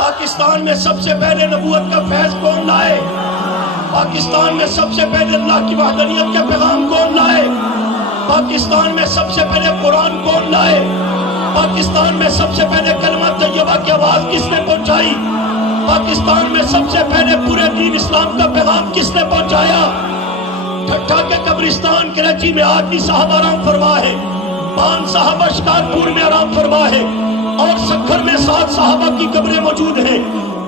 پاکستان میں سب سے پہلے نبوت کا فیض کون لائے؟ پاکستان میں سب سے پہلے اللہ کی وحدانیت کے پیغام کون لائے؟ پاکستان میں سب سے پہلے قرآن کون لائے؟ پاکستان میں سب سے پہلے کلمہ طیبہ کی آواز کس نے پہنچائی؟ پاکستان میں سب سے پہلے پورے دین اسلام کا پیغام کس نے پہنچایا؟ ٹھٹھا کے قبرستان کراچی میں آج بھی صحابہ آرام فرما ہے، 5 صحابہ شکارپور میں آرام فرما ہے، اور سکھر میں 7 صحابہ کی قبریں موجود ہیں،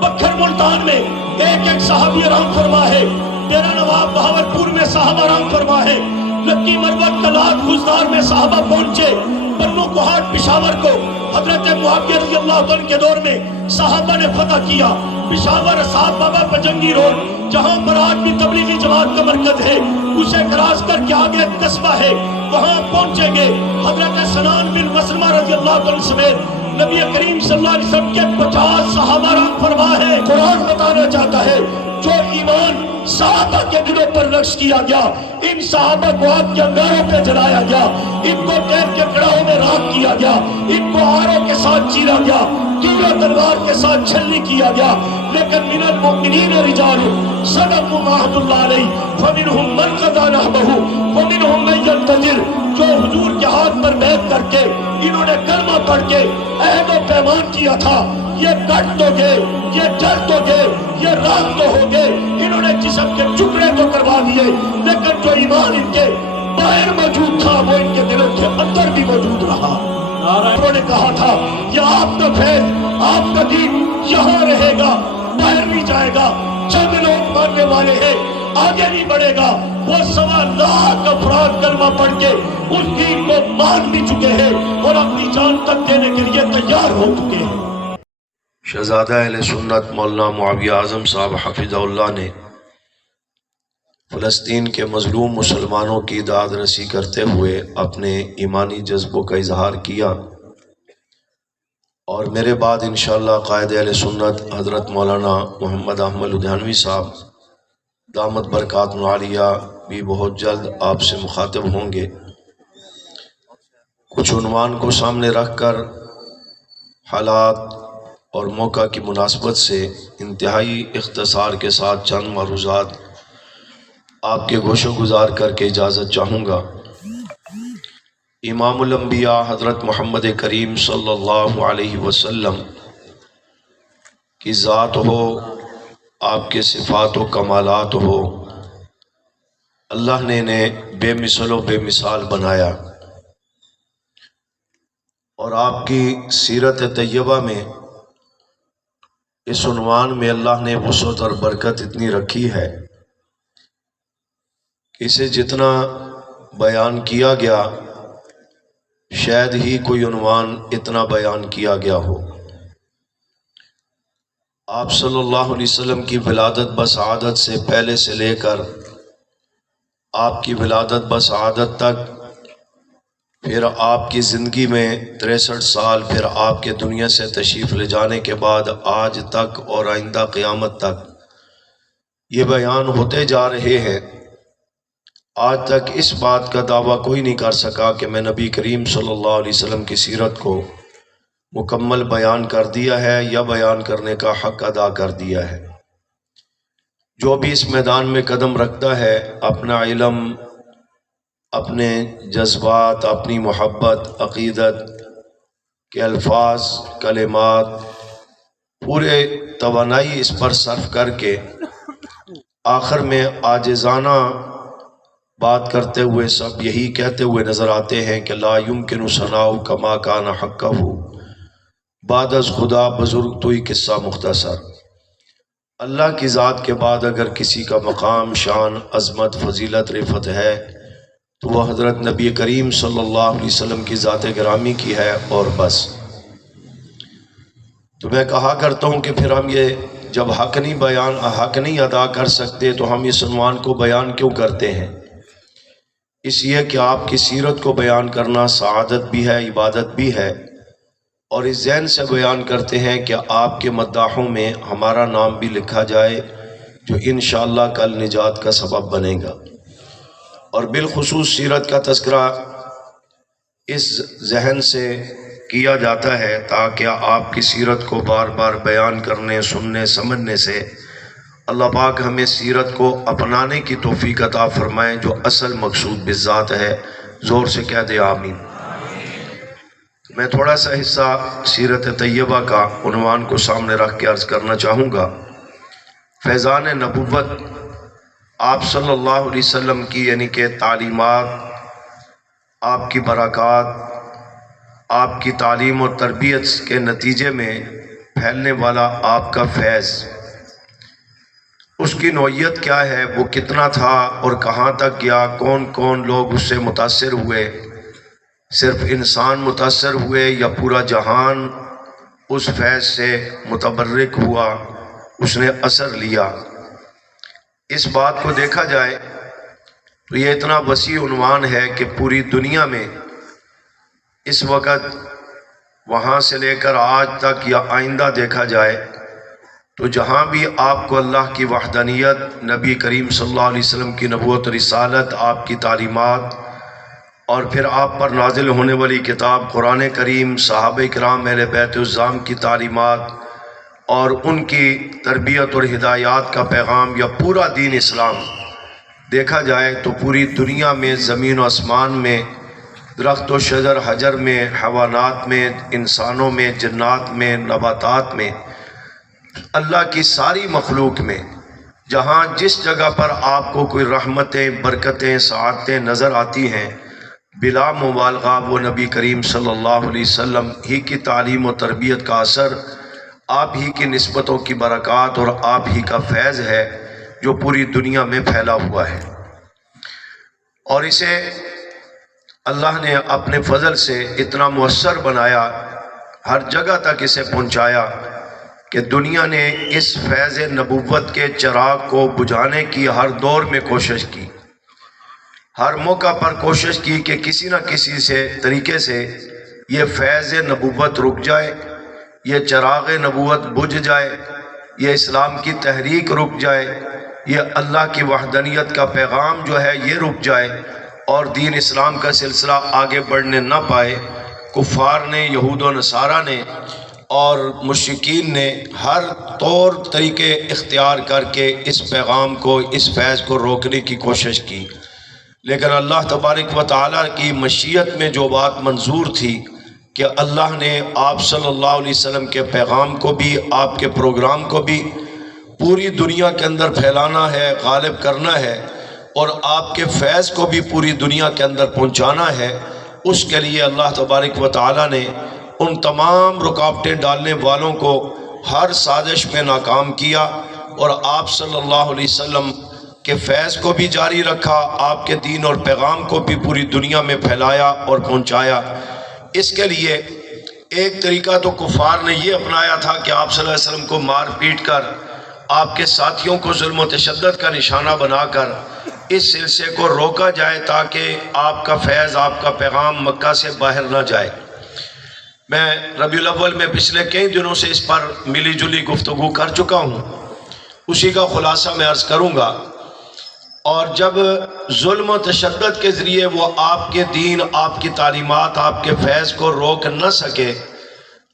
بکھر ملتان میں ایک صحابی آرام فرما ہے، ڈیرہ نواب بہاولپور میں صحابہ آرام فرما ہے، لکی مروت کلات خزدار میں صحابہ پہنچے، بنو کوہاٹ پشاور کو حضرت معاویہ رضی اللہ عنہ کے دور میں صحابہ نے فتح کیا۔ پشاور صاحب بابا پجنگی روڈ جہاں پر آج بھی تبلیغی جماعت کا مرکز ہے، اسے کراس کر کے آگے ایک قصبہ ہے، وہاں پہنچیں گے حضرت سنان بن مسلمہ رضی اللہ عنہ سمیت نبی کریم صلی اللہ علیہ وسلم کے 50 صحابہ آرام فرما ہے۔ قرآن بتانا چاہتا ہے جو ایمان صحابہ کے دلوں پر رقص کیا گیا، ان صحابہ کو آگ کے انگاروں پہ جلایا گیا، ان کو تیر کے کڑاہوں میں راکھ کیا گیا، ان کو آروں کے ساتھ چیرا گیا، کیڑا تلوار کے ساتھ چھلنی کیا گیا، لیکن من المؤمنین رجال صدقوا ما عاهدوا الله علیہ فمنهم من قضى نحبه ومنهم من ينتظر، جو حضور کے ہاتھ پر بیعت کر کے انہوں نے کلمہ پڑھ کے عہد و پیمان کیا تھا، یہ کٹ تو گئے، یہ جل تو گئے، یہ راکھ تو ہو گئے، انہوں نے جسم کے ٹکڑے تو کروا دیے، لیکن جو ایمان ان کے باہر موجود تھا وہ ان کے دلوں کے اندر بھی موجود رہا۔ انہوں نے کہا تھا یہ آپ کا فیض، آپ کا دین یہاں رہے گا، باہر نہیں جائے گا، چند لوگ ماننے والے ہیں، آگے نہیں بڑھے گا، وہ 1.25 لاکھ افراد کلمہ پڑھ کے اس دین کو مان بھی چکے ہیں اور اپنی جان تک دینے کے لیے تیار ہو چکے ہیں۔ شہزادہ اہل سنت مولانا معاویہ اعظم صاحب حفظہ اللہ نے فلسطین کے مظلوم مسلمانوں کی داد رسی کرتے ہوئے اپنے ایمانی جذبوں کا اظہار کیا، اور میرے بعد انشاءاللہ قائد اہل سنت حضرت مولانا محمد احمد لدھیانوی صاحب دامت برکات عالیہ بھی بہت جلد آپ سے مخاطب ہوں گے۔ کچھ عنوان کو سامنے رکھ کر حالات اور موقع کی مناسبت سے انتہائی اختصار کے ساتھ چند معروضات آپ کے گوش و گزار کر کے اجازت چاہوں گا۔ امام الانبیاء حضرت محمد کریم صلی اللہ علیہ وسلم کی ذات ہو، آپ کے صفات و کمالات ہو، اللہ نے انہیں بے مثل و بے مثال بنایا، اور آپ کی سیرت طیبہ میں اس عنوان میں اللہ نے وسعت اور برکت اتنی رکھی ہے کہ اسے جتنا بیان کیا گیا شاید ہی کوئی عنوان اتنا بیان کیا گیا ہو۔ آپ صلی اللہ علیہ وسلم کی ولادت بسعادت سے پہلے سے لے کر آپ کی ولادت بسعادت تک، پھر آپ کی زندگی میں 63 سال، پھر آپ کے دنیا سے تشریف لے جانے کے بعد آج تک اور آئندہ قیامت تک یہ بیان ہوتے جا رہے ہیں۔ آج تک اس بات کا دعویٰ کوئی نہیں کر سکا کہ میں نبی کریم صلی اللہ علیہ وسلم کی سیرت کو مکمل بیان کر دیا ہے یا بیان کرنے کا حق ادا کر دیا ہے۔ جو بھی اس میدان میں قدم رکھتا ہے اپنا علم، اپنے جذبات، اپنی محبت، عقیدت کے الفاظ، کلمات، پورے توانائی اس پر صرف کر کے آخر میں عاجزانہ بات کرتے ہوئے سب یہی کہتے ہوئے نظر آتے ہیں کہ لا یمکن ثناء کما کان حقہ بعد از خدا بزرگ توئی قصہ مختصر۔ اللہ کی ذات کے بعد اگر کسی کا مقام، شان، عظمت، فضیلت، رفعت ہے تو وہ حضرت نبی کریم صلی اللہ علیہ وسلم کی ذات گرامی کی ہے، اور بس۔ تو میں کہا کرتا ہوں کہ پھر ہم یہ جب حق نہیں ادا کر سکتے تو ہم اس عنوان کو بیان کیوں کرتے ہیں؟ اس لیے کہ آپ کی سیرت کو بیان کرنا سعادت بھی ہے، عبادت بھی ہے، اور اس ذہن سے بیان کرتے ہیں کہ آپ کے مداحوں میں ہمارا نام بھی لکھا جائے جو انشاءاللہ کل نجات کا سبب بنے گا۔ اور بالخصوص سیرت کا تذکرہ اس ذہن سے کیا جاتا ہے تاکہ آپ کی سیرت کو بار بار بیان کرنے، سننے، سمجھنے سے اللہ پاک ہمیں سیرت کو اپنانے کی توفیق عطا فرمائیں، جو اصل مقصود بالذات ہے۔ زور سے کہہ دے آمین۔ میں تھوڑا سا حصہ سیرت طیبہ کا عنوان کو سامنے رکھ کے عرض کرنا چاہوں گا۔ فیضان نبوت، آپ صلی اللہ علیہ وسلم کی یعنی کہ تعلیمات، آپ کی برکات، آپ کی تعلیم و تربیت کے نتیجے میں پھیلنے والا آپ کا فیض، اس کی نوعیت کیا ہے، وہ کتنا تھا اور کہاں تک گیا، کون کون لوگ اس سے متاثر ہوئے، صرف انسان متاثر ہوئے یا پورا جہان اس فیض سے متبرک ہوا، اس نے اثر لیا۔ اس بات کو دیکھا جائے تو یہ اتنا وسیع عنوان ہے کہ پوری دنیا میں اس وقت وہاں سے لے کر آج تک یا آئندہ دیکھا جائے تو جہاں بھی آپ کو اللہ کی وحدانیت، نبی کریم صلی اللہ علیہ وسلم کی نبوت و رسالت، آپ کی تعلیمات اور پھر آپ پر نازل ہونے والی کتاب قرآن کریم، صحابہ کرام اہل بیت الزام کی تعلیمات اور ان کی تربیت اور ہدایات کا پیغام یا پورا دین اسلام دیکھا جائے تو پوری دنیا میں، زمین و آسمان میں، درخت و شجر حجر میں، حیوانات میں، انسانوں میں، جنات میں، نباتات میں، اللہ کی ساری مخلوق میں جہاں جس جگہ پر آپ کو کوئی رحمتیں، برکتیں، سعادتیں نظر آتی ہیں، بلا مبالغہ وہ نبی کریم صلی اللہ علیہ وسلم ہی کی تعلیم و تربیت کا اثر، آپ ہی کی نسبتوں کی برکات اور آپ ہی کا فیض ہے جو پوری دنیا میں پھیلا ہوا ہے۔ اور اسے اللہ نے اپنے فضل سے اتنا مؤثر بنایا، ہر جگہ تک اسے پہنچایا کہ دنیا نے اس فیض نبوت کے چراغ کو بجھانے کی ہر دور میں کوشش کی، ہر موقع پر کوشش کی کہ کسی نہ کسی طریقے سے یہ فیض نبوت رک جائے، یہ چراغ نبوت بجھ جائے، یہ اسلام کی تحریک رک جائے، یہ اللہ کی وحدانیت کا پیغام جو ہے یہ رک جائے اور دین اسلام کا سلسلہ آگے بڑھنے نہ پائے۔ کفار نے، یہود و نصارہ نے اور مشرکین نے ہر طور طریقے اختیار کر کے اس پیغام کو، اس فیض کو روکنے کی کوشش کی، لیکن اللہ تبارک و تعالیٰ کی مشیت میں جو بات منظور تھی کہ اللہ نے آپ صلی اللہ علیہ وسلم کے پیغام کو بھی، آپ کے پروگرام کو بھی پوری دنیا کے اندر پھیلانا ہے، غالب کرنا ہے اور آپ کے فیض کو بھی پوری دنیا کے اندر پہنچانا ہے، اس کے لیے اللہ تبارک و تعالیٰ نے ان تمام رکاوٹیں ڈالنے والوں کو ہر سازش میں ناکام کیا اور آپ صلی اللہ علیہ وسلم کے فیض کو بھی جاری رکھا، آپ کے دین اور پیغام کو بھی پوری دنیا میں پھیلایا اور پہنچایا۔ اس کے لیے ایک طریقہ تو کفار نے یہ اپنایا تھا کہ آپ صلی اللہ علیہ وسلم کو مار پیٹ کر، آپ کے ساتھیوں کو ظلم و تشدد کا نشانہ بنا کر اس سلسلے کو روکا جائے تاکہ آپ کا فیض، آپ کا پیغام مکہ سے باہر نہ جائے۔ میں ربیع الاول میں پچھلے کئی دنوں سے اس پر ملی جلی گفتگو کر چکا ہوں، اسی کا خلاصہ میں عرض کروں گا۔ اور جب ظلم و تشدد کے ذریعے وہ آپ کے دین، آپ کی تعلیمات، آپ کے فیض کو روک نہ سکے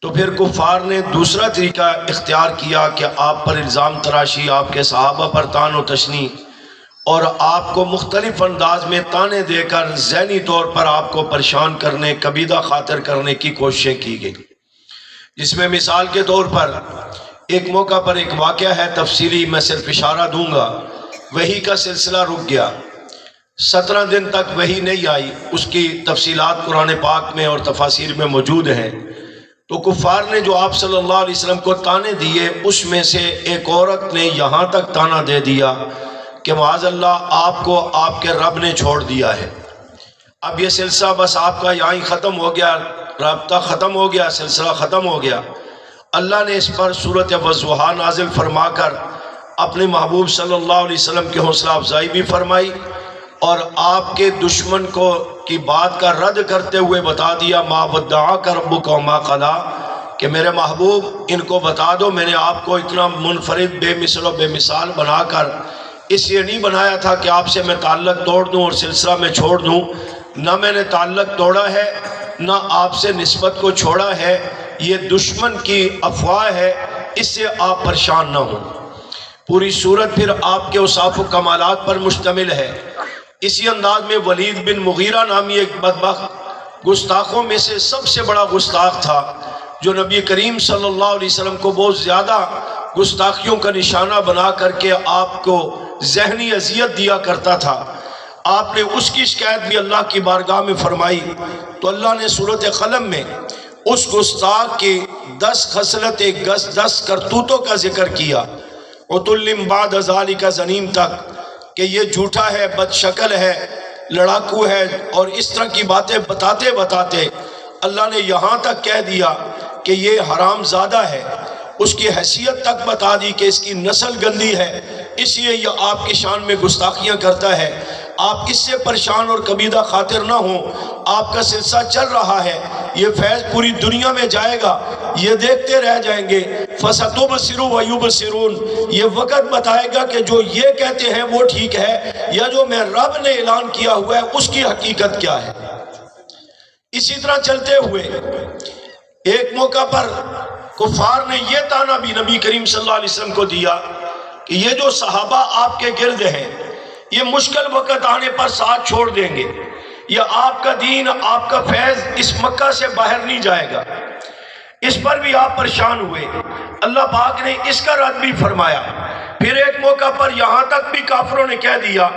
تو پھر کفار نے دوسرا طریقہ اختیار کیا کہ آپ پر الزام تراشی، آپ کے صحابہ پر طعن و تشنیع اور آپ کو مختلف انداز میں طعنے دے کر ذہنی طور پر آپ کو پریشان کرنے، کبیدہ خاطر کرنے کی کوششیں کی گئی، جس میں مثال کے طور پر ایک موقع پر ایک واقعہ ہے، تفصیلی میں صرف اشارہ دوں گا۔ وحی کا سلسلہ رک گیا، 17 دن تک وحی نہیں آئی، اس کی تفصیلات قرآن پاک میں اور تفاسیر میں موجود ہیں۔ تو کفار نے جو آپ صلی اللہ علیہ وسلم کو طعنے دیے، اس میں سے ایک عورت نے یہاں تک طعنہ دے دیا کہ معاذ اللہ آپ کو آپ کے رب نے چھوڑ دیا ہے، اب یہ سلسلہ بس آپ کا یہاں ہی ختم ہو گیا، رابطہ ختم ہو گیا، سلسلہ ختم ہو گیا۔ اللہ نے اس پر سورۃ والضحیٰ نازل فرما کر اپنے محبوب صلی اللہ علیہ وسلم کی حوصلہ افزائی بھی فرمائی اور آپ کے دشمن کی بات کا رد کرتے ہوئے بتا دیا، ما ودعک ربک وما قلی، کہ میرے محبوب ان کو بتا دو میں نے آپ کو اتنا منفرد، بے مثل و بے مثال بنا کر اس لیے نہیں بنایا تھا کہ آپ سے میں تعلق توڑ دوں اور سلسلہ میں چھوڑ دوں، نہ میں نے تعلق توڑا ہے نہ آپ سے نسبت کو چھوڑا ہے، یہ دشمن کی افواہ ہے، اس سے آپ پریشان نہ ہوں۔ پوری صورت پھر آپ کے اوصاف و کمالات پر مشتمل ہے۔ اسی انداز میں ولید بن مغیرہ نامی ایک بدبخت گستاخوں میں سے سب سے بڑا گستاخ تھا، جو نبی کریم صلی اللہ علیہ وسلم کو بہت زیادہ گستاخیوں کا نشانہ بنا کر کے آپ کو ذہنی اذیت دیا کرتا تھا۔ آپ نے اس کی شکایت بھی اللہ کی بارگاہ میں فرمائی تو اللہ نے سورۃ قلم میں اس گستاخ کی 10 خصلتیں 10 کرتوتوں کا ذکر کیا، عتل بعد ذالک زنیم تک، کہ یہ جھوٹا ہے، بد شکل ہے، لڑاکو ہے، اور اس طرح کی باتیں بتاتے بتاتے اللہ نے یہاں تک کہہ دیا کہ یہ حرام زادہ ہے، اس کی حیثیت تک بتا دی کہ اس کی نسل گندی ہے، اس لیے یہ آپ کی شان میں گستاخیاں کرتا ہے۔ آپ اس سے پریشان اور کبیدہ خاطر نہ ہوں، آپ کا سلسلہ چل رہا ہے، یہ فیض پوری دنیا میں جائے گا، یہ دیکھتے رہ جائیں گے۔ فَسَتُبْصِرُ وَيُبْصِرُونَ، یہ وقت بتائے گا کہ جو یہ کہتے ہیں وہ ٹھیک ہے، یا جو میں رب نے اعلان کیا ہوا ہے اس کی حقیقت کیا ہے۔ اسی طرح چلتے ہوئے ایک موقع پر کفار نے یہ طعنہ بھی نبی کریم صلی اللہ علیہ وسلم کو دیا کہ یہ جو صحابہ آپ کے گرد ہیں یہ مشکل وقت آنے پر ساتھ چھوڑ دیں گے، یہ آپ کا دین، آپ کا فیض اس مکہ سے باہر نہیں جائے گا۔ اس پر بھی آپ پریشان ہوئے، اللہ پاک نے اس کا رد بھی فرمایا۔ پھر ایک موقع پر یہاں تک بھی کافروں نے کہہ دیا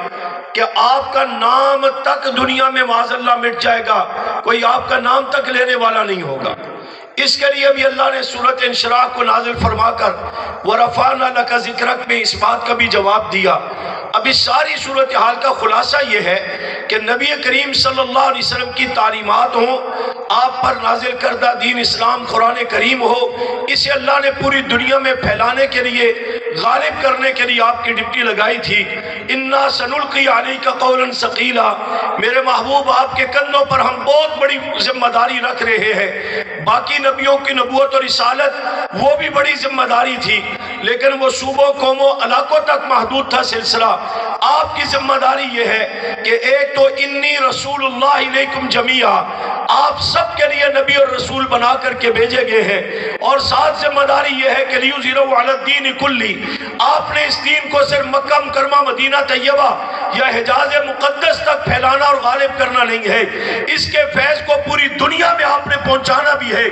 کہ آپ کا نام تک دنیا میں معاذ اللہ مٹ جائے گا، کوئی آپ کا نام تک لینے والا نہیں ہوگا۔ اس کے لیے بھی اللہ نے سورۃ انشراح کو نازل فرما کر وَرَفَعْنَا لَكَ ذِكْرَكَ میں اس بات کا بھی جواب دیا۔ اب اس ساری صورتحال کا خلاصہ یہ ہے کہ نبی کریم صلی اللہ علیہ وسلم کی تعلیمات ہوں، آپ پر نازل کردہ دین اسلام قرآن کریم ہو، اسے اللہ نے پوری دنیا میں پھیلانے کے لیے، غالب کرنے کے لیے آپ کی ڈپٹی لگائی تھی۔ اِنَّا سَنُلْقِي عَلَيْكَ قَوْلًا ثَقِيلًا، میرے محبوب آپ کے کندھوں پر ہم بہت بڑی ذمہ داری رکھ رہے ہیں۔ باقی نبیوں کی نبوت اور رسالت وہ بھی بڑی ذمہ داری تھی، لیکن وہ صوبوں، قوموں، علاقوں تک محدود تھا سلسلہ۔ آپ کی ذمہ داری یہ ہے کہ ایک تو انی رسول اللہ علیکم جمیعا، آپ سب کے لیے نبی اور رسول بنا کر کے بھیجے گئے ہیں، اور ساتھ ذمہ داری یہ ہے کہ لیظہرہ علی الدین کلی، آپ نے اس دین کو صرف مکہ مکرمہ، مدینہ طیبہ یا حجاز مقدس تک پھیلانا اور غالب کرنا نہیں ہے، اس کے فیض کو پوری دنیا میں آپ نے پہنچانا بھی ہے،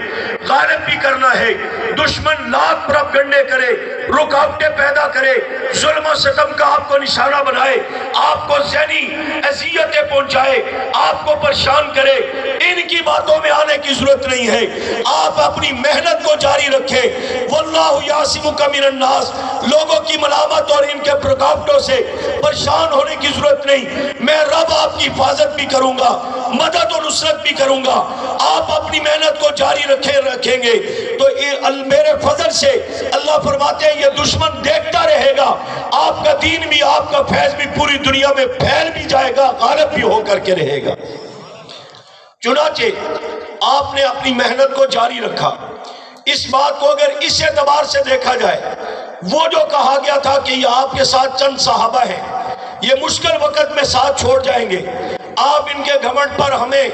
غالب بھی کرنا ہے۔ دشمن لاکھ پروپیگنڈے کرے، رکاوٹیں پیدا کرے، ظلم و ستم کا آپ کو نشانہ بنائے، آپ کو ذہنی اذیتیں پہنچائے، آپ کو پریشان کرے، ان کی باتوں میں آنے کی ضرورت نہیں ہے۔ آپ اپنی محنت کو جاری رکھیں۔ واللہ یعصمک من الناس، لوگوں کی ملامت اور ان کے رکاوٹوں سے پریشان ہونے کی ضرورت نہیں، میں رب آپ کی حفاظت بھی کروں گا، مدد و نصرت بھی کروں گا۔ آپ اپنی محنت کو جاری رکھیں گے تو میرے فضل سے اللہ فرماتے ہیں یہ دشمن دیکھتا رہے گا، آپ کا دین بھی، آپ کا فیض بھی پوری دنیا میں پھیل بھی جائے گا، غالب بھی ہو کر کے رہے گا۔ چنانچہ آپ نے اپنی محنت کو جاری رکھا۔ اس بات کو اگر اس اعتبار سے دیکھا جائے، وہ جو کہا گیا تھا کہ یہ آپ کے ساتھ چند صحابہ ہیں، یہ مشکل وقت میں ساتھ چھوڑ جائیں گے، آپ ان کے گھمنڈ پر ہمیں،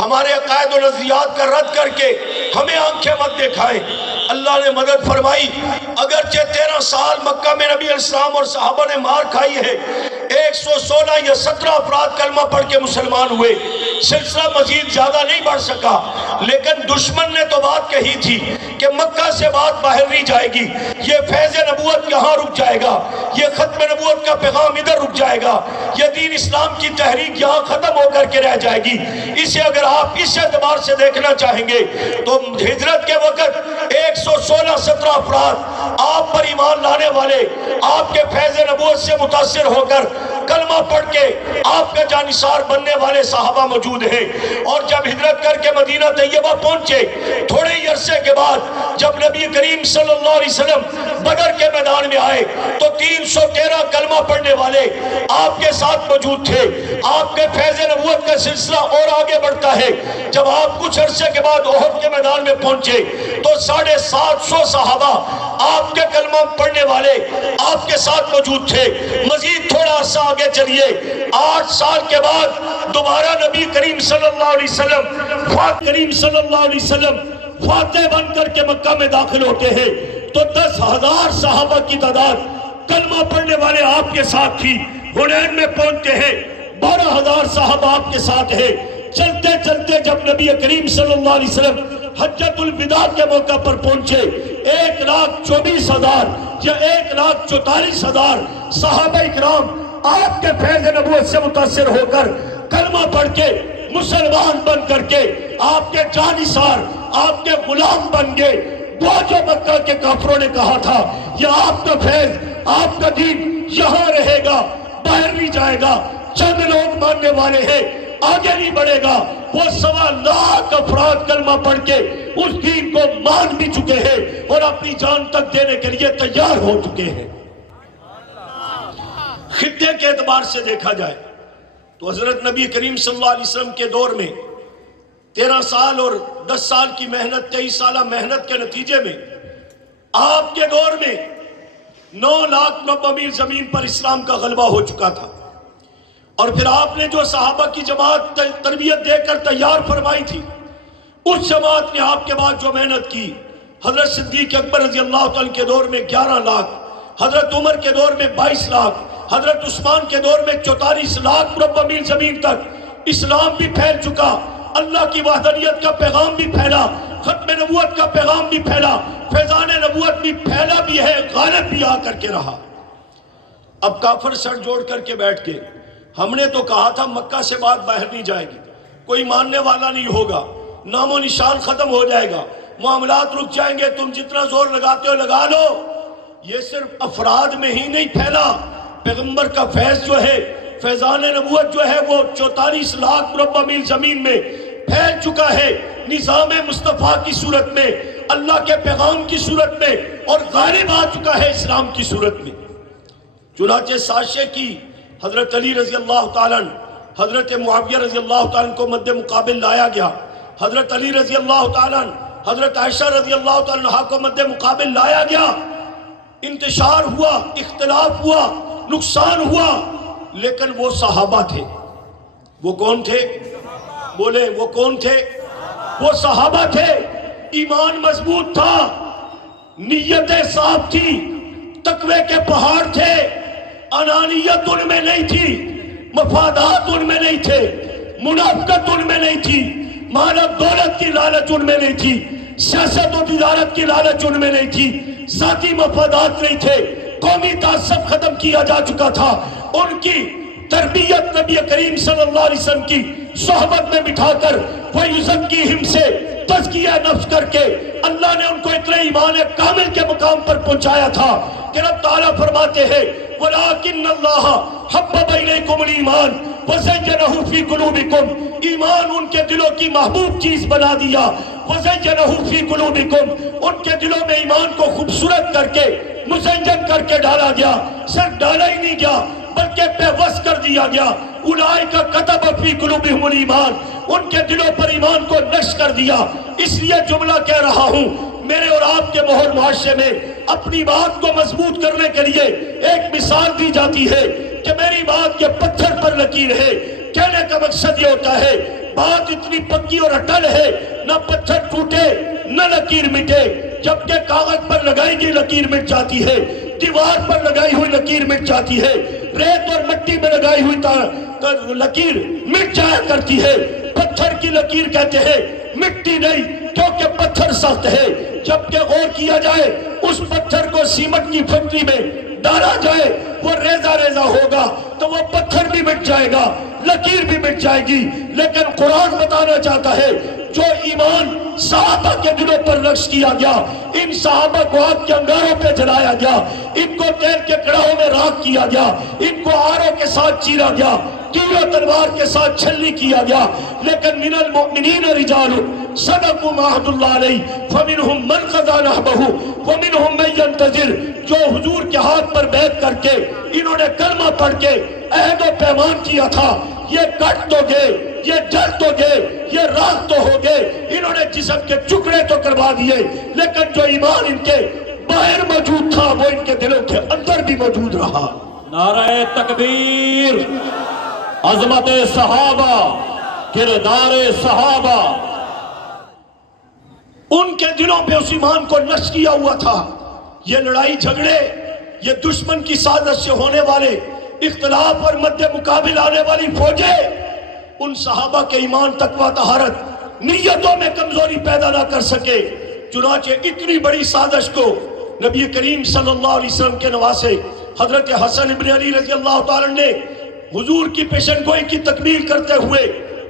ہمارے عقائد و نظریات کا رد کر کے ہمیں آنکھیں مت دکھائیں۔ اللہ نے مدد فرمائی، اگرچہ 13 سال مکہ میں نبی علیہ السلام اور صحابہ نے مار کھائی ہے، 116 یا 17 افراد کلمہ پڑھ کے مسلمان ہوئے، سلسلہ مزید زیادہ نہیں بڑھ سکا، لیکن دشمن نے تو بات کہی تھی کہ مکہ سے بات باہر نہیں جائے گی، یہ فیض نبوت یہاں رک جائے گا، یہ ختم نبوت کا پیغام ادھر رک جائے گا، یہ دین اسلام کی تحریک یہاں ختم ہو کر کے رہ جائے گی۔ اسے اگر آپ اس اعتبار سے دیکھنا چاہیں گے تو ہجرت کے وقت 116-17 افراد آپ پر ایمان لانے والے، آپ کے فیض نبوت سے متاثر ہو کر کلمہ پڑھ کے آپ کا جانثار بننے والے صحابہ موجود ہیں۔ اور جب ہجرت کر کے مدینہ طیبہ پہنچے، تھوڑے ہی عرصے کے بعد جب نبی کریم صلی اللہ علیہ وسلم بدر کے میدان میں آئے تو 313 کلمہ پڑھنے والے آپ کے ساتھ موجود تھے۔ آپ کے فیض نبوت کا سلسلہ اور آگے بڑھتا ہے۔ جب آپ کچھ عرصے کے بعد احد کے میدان میں پہنچے تو 750 صحابہ آپ کے کلمہ کلمہ پڑھنے والے آپ کے ساتھ موجود تھے. مزید تھوڑا عرصہ آگے چلیے، 8 سال کے بعد دوبارہ نبی کریم صلی اللہ علیہ وسلم فاتح بن کر کے مکہ میں داخل ہوتے ہیں تو 10,000 صحابہ کی تعداد کلمہ پڑھنے والے آپ کے ساتھ تھی. حنین میں پہنچتے ہیں، 12,000 صحابہ آپ کے ساتھ ہیں. چلتے چلتے جب نبی کریم صلی اللہ علیہ وسلم حجۃ الوداع کے موقع پر پہنچے، 1,24,000 یا 1,44,000 صحابہ اکرام آپ کے فیض نبوت سے متاثر ہو کر کلمہ پڑھ کے مسلمان بن کر کے آپ کے جانثار، آپ کے غلام بن گئے. وہ جو مکہ کے کافروں نے کہا تھا یہ آپ کا فیض، آپ کا دین یہاں رہے گا، باہر نہیں جائے گا، چند لوگ ماننے والے ہیں، آگے نہیں بڑھے گا، وہ 1,25,000 افراد کلمہ پڑھ کے اس دین کو مان بھی چکے ہیں اور اپنی جان تک دینے کے لیے تیار ہو چکے ہیں. خطے کے اعتبار سے دیکھا جائے تو حضرت نبی کریم صلی اللہ علیہ وسلم کے دور میں 13 سال اور 10 سال کی محنت، 23 سالہ محنت کے نتیجے میں آپ کے دور میں 9 لاکھ مربع میل زمین پر اسلام کا غلبہ ہو چکا تھا. اور پھر آپ نے جو صحابہ کی جماعت تربیت دے کر تیار فرمائی تھی، اس جماعت نے آپ کے بعد جو محنت کی، حضرت صدیق اکبر رضی اللہ تعالیٰ کے دور میں 11 لاکھ، حضرت عمر کے دور میں 22 لاکھ، حضرت عثمان کے دور میں 44 لاکھ مربع میل زمین تک اسلام بھی پھیل چکا، اللہ کی وحدانیت کا پیغام بھی پھیلا، ختم نبوت کا پیغام بھی پھیلا، فیضان نبوت بھی پھیلا بھی ہے، غالب بھی آ کر کے رہا. اب کافر سر جوڑ کر کے بیٹھ کے، ہم نے تو کہا تھا مکہ سے بات باہر نہیں جائے گی، کوئی ماننے والا نہیں ہوگا، نام و نشان ختم ہو جائے گا، معاملات رک جائیں گے، تم جتنا زور لگاتے ہو لگا لو. یہ صرف افراد میں ہی نہیں پھیلا، پیغمبر کا فیض جو ہے، فیضان نبوت جو ہے وہ 44 لاکھ مربع میل زمین میں پھیل چکا ہے، نظام مصطفیٰ کی صورت میں، اللہ کے پیغام کی صورت میں، اور غالب آ چکا ہے اسلام کی صورت میں. چنانچہ سازشیں کی، حضرت علی رضی اللہ تعالیٰ عنہ، حضرت معاویہ رضی اللہ تعالیٰ عنہ کو مد مقابل لایا گیا، حضرت علی رضی اللہ تعالیٰ عنہ، حضرت عائشہ رضی اللہ تعالیٰ عنہ کو مد مقابل لایا گیا. انتشار ہوا، اختلاف ہوا، نقصان ہوا، لیکن وہ صحابہ تھے. وہ کون تھے؟ بولے وہ کون تھے؟ وہ صحابہ تھے. ایمان مضبوط تھا، نیتیں صاف تھی، تقوی کے پہاڑ تھے، انانیت ان میں نہیں تھی، مفادات ان میں نہیں تھے، منافقت ان میں نہیں تھی، مال و دولت کی لالچ ان میں نہیں تھی، سیاست و تجارت کی لالچ ان میں نہیں تھی، ذاتی مفادات نہیں تھے، قومی تعصب ختم کیا جا چکا تھا. ان کی تربیت نبی کریم صلی اللہ علیہ وسلم کی صحبت میں بٹھا کر وَيُزَكِّيهِمْ سے تزکیہ نفس کر کے اللہ نے ان کو اتنے ایمان کامل کے مقام پر پہنچایا تھا کہ رب تعالیٰ فرماتے ہیں وَلَٰكِنَّ اللَّهَ حَبَّبَ إِلَيْكُمُ الْإِيمَانَ وَزَيَّنَهُ فِي قُلُوبِكُمْ. ایمان ان کے دلوں کی محبوب چیز بنا دیا. وَزَيَّنَهُ فِي قُلُوبِكُمْ، ان کے دلوں میں ایمان کو خوبصورت کر کے مزین کر کے ڈالا گیا. صرف ڈالا ہی نہیں گیا بلکہ پیوست کر دیا گیا. اولئک کتب فی قلوبہم الایمان، ان کے دلوں پر ایمان کو نشر کر دیا. اس لیے جملہ کہہ رہا ہوں، میرے اور آپ کے ماحول معاشرے میں اپنی بات کو مضبوط کرنے کے لیے ایک مثال دی جاتی ہے کہ میری بات کے پتھر پر لکیر ہے. کہنے کا مقصد یہ ہوتا ہے بات اتنی پکی اور اٹل ہے، نہ پتھر ٹوٹے نہ لکیر مٹے. جبکہ کاغذ پر لگائی گئی لکیر مٹ جاتی ہے، دیوار پر لگائی ہوئی لکیر مٹ جاتی ہے، ریت اور مٹی میں لگائی ہوئی لکیر مٹ جایا کرتی ہے. پتھر کی لکیر کہتے ہیں مٹی نہیں، کیونکہ پتھر سخت ہے. جبکہ غور کیا جائے اس پتھر کو سیمنٹ کی فیکٹری میں ڈالا جائے، وہ ریزہ ریزہ ہوگا تو وہ پتھر بھی مٹ جائے گا، لکیر بھی مٹ جائے گی. لیکن قرآن بتانا چاہتا ہے جو ایمان صحابہ کے دلوں پر نقش کیا گیا، ان صحابہ کو آگ کے انگاروں پہ جلایا گیا، ان کو تیل کے کڑاہوں میں راکھ کیا گیا، ان کو آروں کے ساتھ چیرا گیا، تیر و تلوار کے ساتھ چھلنی کیا گیا. لیکن من المؤمنین رجال صدقوا ما عهد اللہ علیہ فمنہم من قضى نحبہ ومنہم من ينتظر. جو حضور کے ہاتھ پر بیعت کر کے انہوں نے کلمہ پڑھ کے عہد و پیمان کیا تھا، یہ کٹ تو گئے، یہ جل تو گئے، یہ راکھ تو ہو گئے، انہوں نے جسم کے ٹکڑے تو کروا دیے، لیکن جو ایمان ان کے باہر موجود تھا وہ ان کے دلوں کے اندر بھی موجود رہا۔ نعرہ تکبیر، عظمت صحابہ، کردار صحابہ، ان کے دلوں پہ اس ایمان کو نشر کیا ہوا تھا۔ یہ لڑائی جھگڑے، یہ دشمن کی سازش سے ہونے والے اختلاف اور مد مقابل آنے والی فوجیں ان صحابہ کے ایمان تقویٰ طہارت نیتوں میں کمزوری پیدا نہ کر سکے۔ چنانچہ اتنی بڑی سازش کو نبی کریم صلی اللہ علیہ وسلم کے نواسے حضرت حسن ابن علی رضی اللہ تعالیٰ نے حضور کی پیشن گوئی کی تکمیل کرتے ہوئے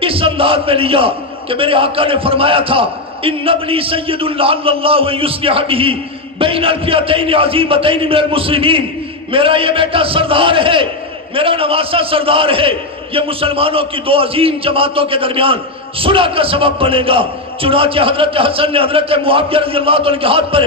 اس انداز میں لیا کہ میرے آقا نے فرمایا تھا ان ابنی سید لعل اللہ یصلح بہ بین الفئتین عظیمتین من المسلمین، میرا یہ بیٹا سردار ہے، میرا نواسہ سردار ہے، یہ مسلمانوں کی دو عظیم جماعتوں کے درمیان صلح کا سبب بنے گا۔ چنانچہ حضرت حسن نے حضرت معاویہ رضی اللہ عنہ کے ہاتھ پر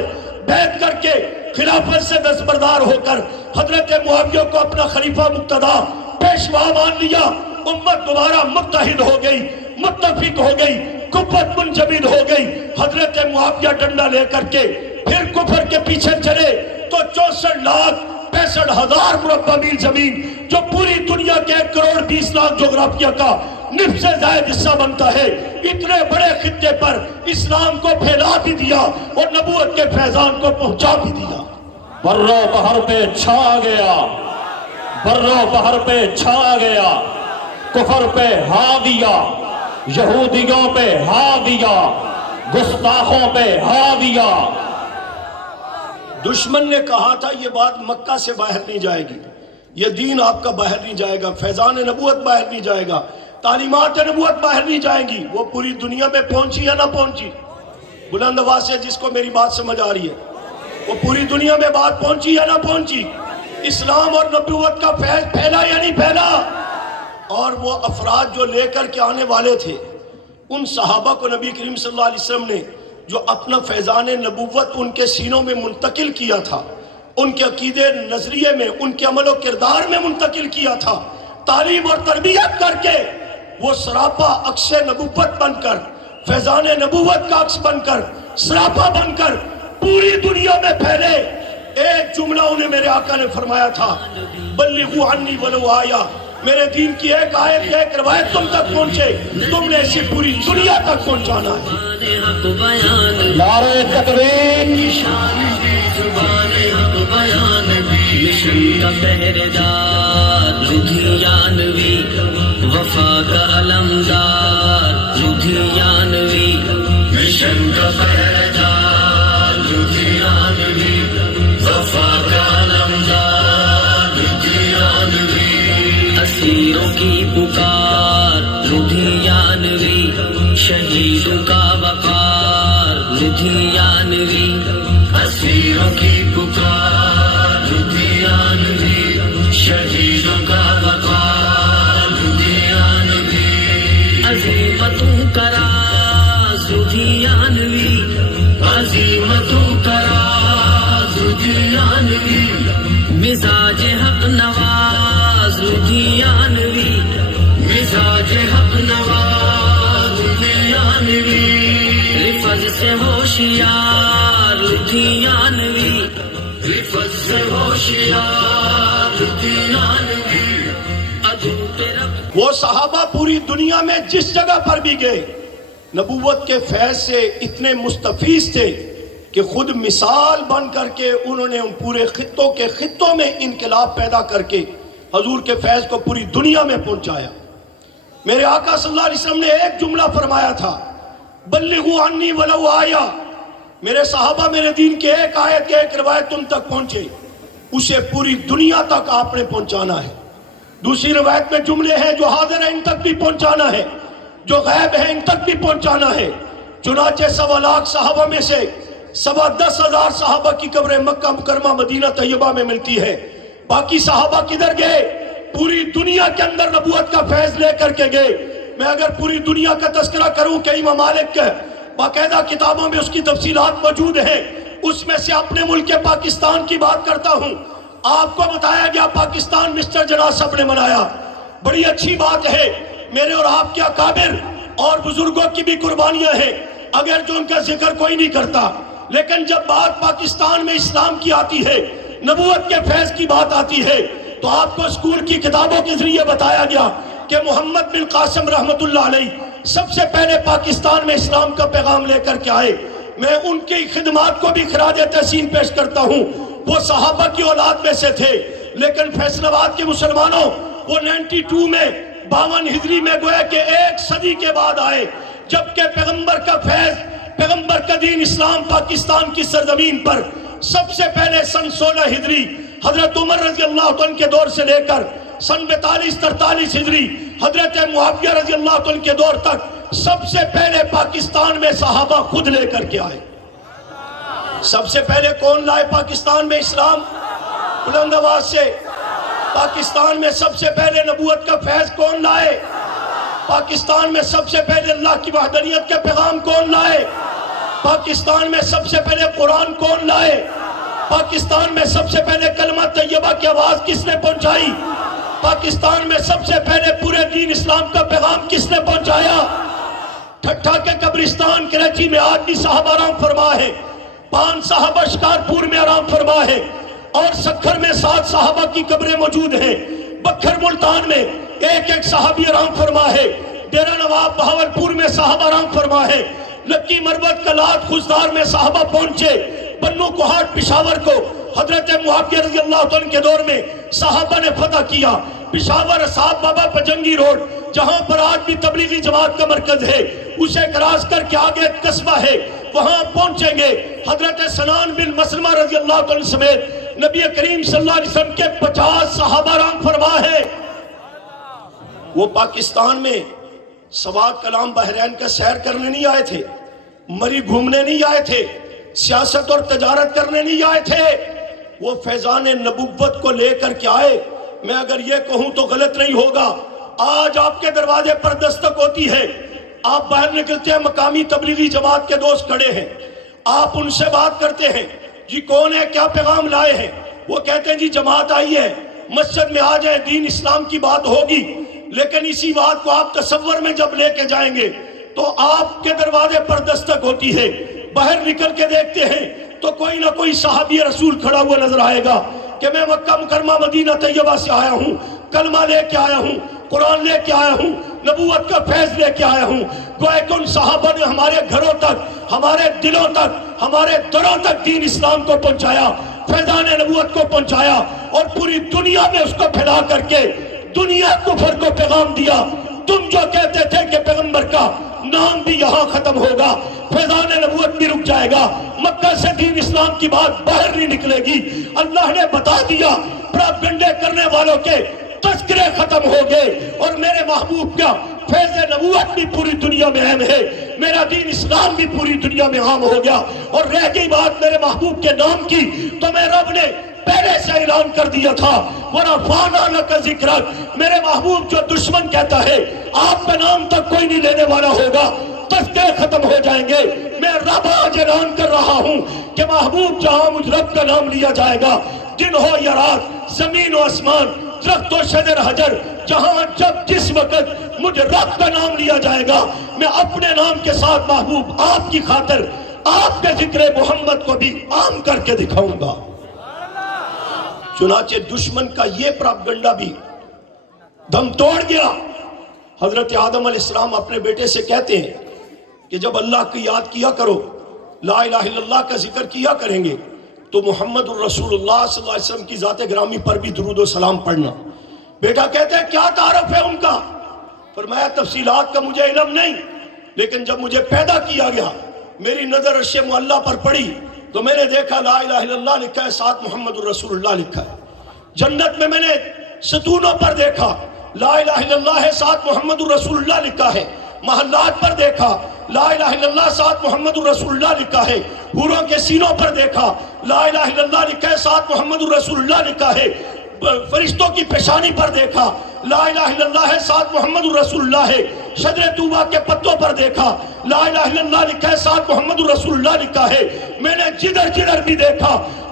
بیعت کر کے خلافت سے دستبردار ہو کر حضرت معاویہ کو اپنا خلیفہ مقتدی پیشوا مان لیا۔ امت دوبارہ متحد ہو گئی، متفق ہو گئی، کفر منجمد ہو گئی۔ حضرت معاویہ ڈنڈا لے کر کے پھر کفر کے پیچھے چلے تو 64,65,000 مربع میل زمین جو پوری دنیا کے 1,20,00,000 جغرافیہ کا نصف سے زائد حصہ بنتا ہے، اتنے بڑے خطے پر اسلام کو پھیلا بھی دیا اور نبوت کے فیضان کو پہنچا بھی دیا۔ برو بحر پہ چھا گیا، برو بحر پہ چھا گیا، کفر پہ ہا دیا، یہودیوں پہ ہا دیا، گستاخوں پہ ہا دیا۔ دشمن نے کہا تھا یہ بات مکہ سے باہر نہیں جائے گی، یہ دین آپ کا باہر نہیں جائے گا، فیضان نبوت باہر نہیں جائے گا، تعلیمات نبوت باہر نہیں جائیں گی۔ وہ پوری دنیا میں پہنچی یا نہ پہنچی؟ بلند آواز سے جس کو میری بات سمجھ آ رہی ہے، وہ پوری دنیا میں بات پہنچی یا نہ پہنچی؟ اسلام اور نبوت کا فیض پھیلا یا نہیں پھیلا؟ اور وہ افراد جو لے کر کے آنے والے تھے، ان صحابہ کو نبی کریم صلی اللہ علیہ وسلم نے جو اپنا فیضان نبوت ان کے سینوں میں منتقل کیا تھا، ان کے عقیدے نظریے میں، ان کے عمل و کردار میں منتقل کیا تھا، تعلیم اور تربیت کر کے وہ سراپا عکس نبوت بن کر، فیضان نبوت کا عکس بن کر، سراپا بن کر پوری دنیا میں پھیلے۔ ایک جملہ انہیں میرے آقا نے فرمایا تھا، بلغوا عنی ولو آیا، میرے دین کی ایک آیت، ایک روایت تم تک پہنچے، تم نے اسے پوری دنیا تک پہنچانا ہے۔ نعرہ تکبیر، مشن کا پہرےدار لدھیانوی، وفا کا علمدار لدھیانوی، مشن کا پہرےدار لدھیانوی، وفا کا علمدار لدھیانوی، اسیروں کی پکار لدھیانوی، شہیدوں کا وقار لدھیانوی، اسیروں کی پکار لدھیانوی، شہیدوں کا وقار لدھیانوی، عظیمتوں کا راز لدھیانوی، عظیمتوں کا راز لدھیانوی، مزاج حق نواز لدھیانوی، مزاج حق نواز لدھیانوی، رفض سے ہوشیار لدھیانوی، رفض سے ہوشیار لدھیانوی، عدو پہ رب۔ وہ صحابہ پوری دنیا میں جس جگہ پر بھی گئے نبوت کے فیض سے اتنے مستفیض تھے کہ خود مثال بن کر کے انہوں نے ان پورے خطوں میں انقلاب پیدا کر کے حضور کے فیض کو پوری دنیا میں پہنچایا۔ میرے آقا صلی اللہ علیہ وسلم نے ایک جملہ فرمایا تھا، بلغوا عنی ولو آیا، میرے صحابہ میرے دین کے ایک آیت کے ایک روایت تم تک پہنچے، اسے پوری دنیا تک آپ نے پہنچانا ہے۔ دوسری روایت میں جملے ہیں جو حاضر ہیں ان تک بھی پہنچانا ہے، جو غائب ہیں ان تک بھی پہنچانا ہے۔ چنانچہ 1.25 صحابہ میں سے 10,000 صحابہ کی قبر مکہ مکرمہ مدینہ طیبہ میں ملتی ہے۔ باقی صحابہ کدھر گئے؟ پوری دنیا کے اندر نبوت کا فیض لے کر کے گئے۔ میں اگر پوری دنیا کا تذکرہ کروں کئی ممالک کے باقاعدہ کتابوں میں اس کی تفصیلات موجود ہیں، اس میں سے اپنے ملک پاکستان کی بات کرتا ہوں۔ آپ کو بتایا گیا پاکستان مسٹر جناح صاحب نے منایا، بڑی اچھی بات ہے، میرے اور آپ کے اکابر اور بزرگوں کی بھی قربانیاں ہیں، اگر جو ان کا ذکر کوئی نہیں کرتا، لیکن جب بات پاکستان میں اسلام کی آتی ہے، نبوت کے فیض کی بات آتی ہے تو آپ کو اسکول کی کتابوں کے ذریعے بتایا گیا کہ محمد بن قاسم رحمت اللہ علیہ سب سے پہلے پاکستان میں اسلام کا پیغام لے کر کے آئے. میں ان کی خدمات کو بھی خراج تحسین پیش کرتا ہوں. وہ صحابہ کی اولاد میں سے تھے، لیکن فیصل آباد کے مسلمانوں وہ 92 میں 52 ہجری میں گویا کہ ایک صدی کے بعد آئے، جبکہ پیغمبر کا فیض، پیغمبر کا دین اسلام پاکستان کی سرزمین پر سب سے پہلے سن 16 ہجری حضرت عمر رضی اللہ عنہ کے دور سے لے کر سن 42-43 ہجری حضرت معاویہ رضی اللہ عنہ کے دور تک سب سے پہلے پاکستان میں صحابہ خود لے کر کے آئے. سب سے پہلے کون لائے پاکستان میں اسلام؟ بلند آواز سے. پاکستان میں سب سے پہلے نبوت کا فیض کون لائے؟ پاکستان میں سب سے پہلے اللہ کی وحدانیت کے پیغام کون لائے؟ پاکستان میں سب سے پہلے قرآن کون لائے؟ پاکستان میں سب سے پہلے کلمہ طیبہ کی آواز کس نے پہنچائی؟ پاکستان میں سب سے پہلے پورے دین اسلام کا پیغام کس نے پہنچایا؟ ٹھٹھا کے قبرستان کراچی میں آج بھی صحابہ آرام فرما ہے، 5 صحابہ شکارپور میں آرام فرما ہے، اور سکھر میں 7 صحابہ کی قبریں موجود ہیں. بکھر ملتان میں ایک صحابی آرام فرما ہے. ڈیرہ نواب بہاولپور میں صحابہ آرام فرما ہے. لکی مروت کلات خزدار میں صحابہ پہنچے. بنو کوہاٹ پشاور کو حضرت معاویہ رضی اللہ عنہ کے دور میں صحابہ نے فتح کیا. پشاور اصحاب بابا پجنگی روڈ جہاں پر آج بھی تبلیغی جماعت کا مرکز ہے، اسے کراس کر کے آگے ایک قصبہ ہے، وہاں پہنچیں گے. حضرت سنان بن مسلمہ رضی اللہ عنہ سمیت نبی کریم صلی اللہ علیہ وسلم کے 50 صحابہ آرام فرما ہے. وہ پاکستان میں سوات کلام بحرین کا سیر کرنے نہیں آئے تھے، مری گھومنے نہیں آئے تھے، سیاست اور تجارت کرنے نہیں آئے تھے. وہ فیضان نبوت کو لے کر کے آئے. میں اگر یہ کہوں تو غلط نہیں ہوگا، آج آپ کے دروازے پر دستک ہوتی ہے، آپ باہر نکلتے ہیں، مقامی تبلیغی جماعت کے دوست کھڑے ہیں، آپ ان سے بات کرتے ہیں، جی کون ہے، کیا پیغام لائے ہیں؟ وہ کہتے ہیں جی جماعت آئی ہے، مسجد میں آ جائیں، دین اسلام کی بات ہوگی. لیکن اسی بات کو آپ تصور میں جب لے کے جائیں گے تو آپ کے دروازے پر دستک ہوتی ہے. باہر نکل کے دیکھتے ہیں تو کوئی نہ کوئی صحابی رسول کھڑا ہوا نظر آئے گا کہ میں مکہ مکرمہ مدینہ طیبہ سے آیا ہوں، کلمہ لے کے آیا ہوں، قرآن لے کے آیا ہوں، نبوت کا فیض لے کے آیا ہوں. گویا کہ ان صحابہ نے ہمارے گھروں تک، ہمارے دلوں تک، ہمارے دروں تک دین اسلام کو پہنچایا، فیضان نبوت کو پہنچایا، اور پوری دنیا میں اس کو پھیلا کر کے دنیا کفر کو پیغام دیا. تم جو کہتے تھے کہ پیغمبر کا نام بھی یہاں ختم ہوگا، فیضان نبوت بھی رک جائے گا، مکہ سے دین اسلام کی بات باہر نہیں نکلے گی. اللہ نے بتا دیا پراپگنڈے کرنے والوں کے تذکرے ختم ہو گئے، اور میرے محبوب کا فیض نبوت بھی پوری دنیا میں عام ہے، میرا دین اسلام بھی پوری دنیا میں عام ہو گیا. اور رہ گئی بات میرے محبوب کے نام کی تو میں رب نے پہلے سے اعلان کر دیا تھا، وَرَفَعْنَا لَكَ ذِكْرَكَ. میرے محبوب جو دشمن کہتا ہے آپ کا نام تک کوئی نہیں لینے والا ہوگا، تذکرے ختم ہو جائیں گے. میں رب آج اعلان کر رہا ہوں کہ محبوب جہاں مجھ رب کا نام لیا جائے گا، دن ہو یا رات، زمین و آسمان، درخت و شجر حجر، جہاں جب جس وقت مجھ رب کا نام لیا جائے گا، میں اپنے نام کے ساتھ محبوب آپ کی خاطر آپ کے ذکر محمد کو بھی عام کر کے دکھاؤں گا. چنانچہ دشمن کا یہ پراپگنڈا بھی دم توڑ گیا. حضرت آدم علیہ السلام اپنے بیٹے سے کہتے ہیں کہ جب اللہ کی یاد کیا کرو، لا الہ الا اللہ کا ذکر کیا کریں گے تو محمد الرسول اللہ صلی اللہ علیہ وسلم کی ذات گرامی پر بھی درود و سلام پڑھنا. بیٹا کہتے ہیں کیا تعارف ہے ان کا؟ فرمایا تفصیلات کا مجھے علم نہیں، لیکن جب مجھے پیدا کیا گیا میری نظر عرش معلیٰ پر پڑی تو میں نے دیکھا لا الہ الا اللہ لکھا ہے، ساتھ محمد الرسول اللہ لکھا ہے. جنت میں نے ستونوں پر دیکھا لا الہ الا اللہ ہے، ساتھ محمد الرسول اللہ لکھا ہے. محلات پر دیکھا لا الہ الا اللہ ساتھ محمد الرسول اللہ لکھا ہے. حوروں کے سینوں پر دیکھا لا الہ الا اللہ لکھا ہے، ساتھ محمد الرسول اللہ لکھا ہے. فرشتوں کی پیشانی پر دیکھا لا الہ الا اللہ ہے، ساتھ محمد الرسول اللہ ہے. شجر طوبہ کے پتوں پر دیکھا لا الہ الا اللہ لکھا ہے، ساتھ محمد الرسول اللہ لکھا ہے. میں نے جدھر جدھر بھی دیکھا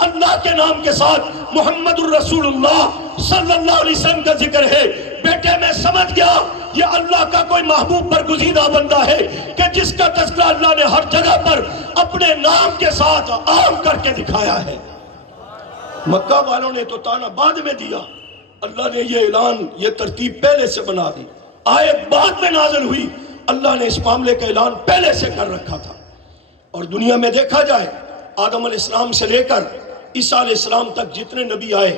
اللہ کے نام کے ساتھ محمد الرسول اللہ صلی اللہ علیہ وسلم کا ذکر ہے. بیٹے میں سمجھ گیا یہ اللہ کا کوئی محبوب برگزیدہ بندہ ہے کہ جس کا تذکرہ اللہ نے ہر جگہ پر اپنے نام کے ساتھ عام کر کے دکھایا ہے. مکہ والوں نے تو تانا بعد میں دیا، اللہ نے یہ اعلان، یہ ترتیب پہلے سے بنا دی، آیت بعد میں نازل ہوئی، اللہ نے اس معاملے کا اعلان پہلے سے کر رکھا تھا۔ اور دنیا میں دیکھا جائے آدم علیہ السلام سے لے کر عیسیٰ علیہ السلام تک جتنے نبی آئے،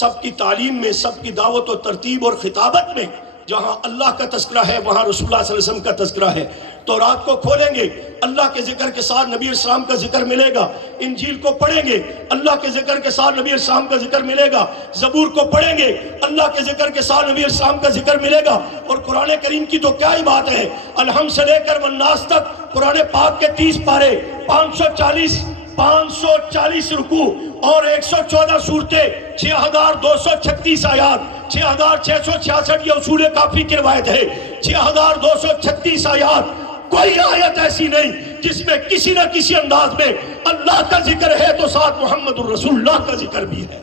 سب کی تعلیم میں، سب کی دعوت و ترتیب اور خطابت میں جہاں اللہ کا تذکرہ ہے وہاں رسول اللہ صلی اللہ علیہ وسلم کا تذکرہ ہے۔ تو رات کو کھولیں گے اللہ کے ذکر کے ساتھ نبی السلام کا ذکر ملے گا، انجیل کو پڑھیں گے اللہ کے ذکر کے ساتھ نبی السلام کا ذکر ملے گا، زبور کو پڑھیں گے اللہ کے ذکر کے ساتھ نبی السلام کا ذکر ملے گا۔ اور قرآن کریم کی تو کیا ہی بات ہے، الحمد سے لے کر والناس تک قرآن پاک کے 30 پارے، 540 رکوع اور 114 صورتیں، 6236 آیات، 6666 یہ اصول کافی کی روایت ہے، 6236 آیات۔ کوئی آیت ایسی نہیں جس میں کسی نہ کسی انداز میں اللہ کا ذکر ہے تو ساتھ محمد الرسول اللہ کا ذکر بھی ہے۔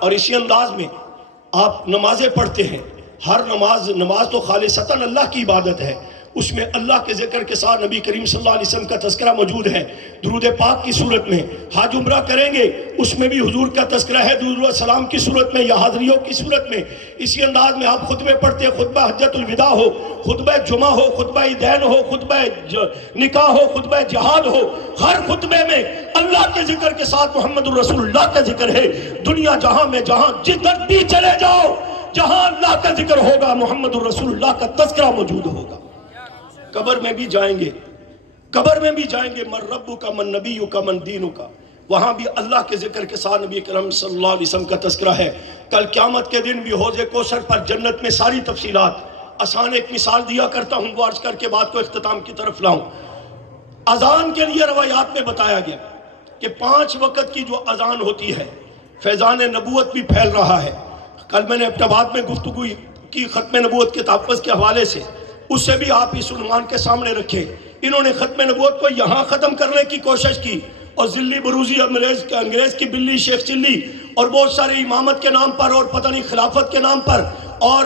اور اسی انداز میں آپ نمازیں پڑھتے ہیں، ہر نماز تو خالصتاً اللہ کی عبادت ہے، اس میں اللہ کے ذکر کے ساتھ نبی کریم صلی اللہ علیہ وسلم کا تذکرہ موجود ہے۔ درود پاک کی صورت میں حج عمرہ کریں گے اس میں بھی حضور کا تذکرہ ہے، درود السلام کی صورت میں یا حاضریوں کی صورت میں۔ اسی انداز میں آپ خطبے پڑھتے ہیں، خطبہ حجت الوداع ہو، خطبہ جمعہ ہو، خطبہ عیدین ہو، خطبہ نکاح ہو، خطبہ جہاد ہو، ہر خطبے میں اللہ کے ذکر کے ساتھ محمد الرسول اللہ کا ذکر ہے۔ دنیا جہاں میں جہاں جدھر بھی چلے جاؤ، جہاں اللہ کا ذکر ہوگا محمد الرسول اللہ کا تذکرہ موجود ہوگا۔ قبر میں بھی جائیں گے، قبر میں بھی جائیں گے، من ربک کا، من نبیک کا، من دینک کا، وہاں بھی اللہ کے ذکر کے ساتھ نبی کرم صلی اللہ علیہ وسلم کا تذکرہ ہے۔ کل قیامت کے دن بھی حوض کوثر پر جنت میں ساری تفصیلات، آسان ایک مثال دیا کرتا ہوں، وہ عرض کر کے بات کو اختتام کی طرف لاؤں۔ اذان کے لیے روایات میں بتایا گیا کہ 5 وقت کی جو اذان ہوتی ہے، فیضان نبوت بھی پھیل رہا ہے۔ کل میں نے اپنے بعد میں گفتگو کی ختم نبوت کے تحفظ کے حوالے سے، اس سے بھی آپ اس عنوان کے سامنے رکھے۔ انہوں نے ختم نبوت کو یہاں ختم کرنے کی کوشش کی اور ذلی بروزی انگریز کی بلی شیخ چلی اور بہت سارے امامت کے نام پر اور پتہ نہیں خلافت کے نام پر اور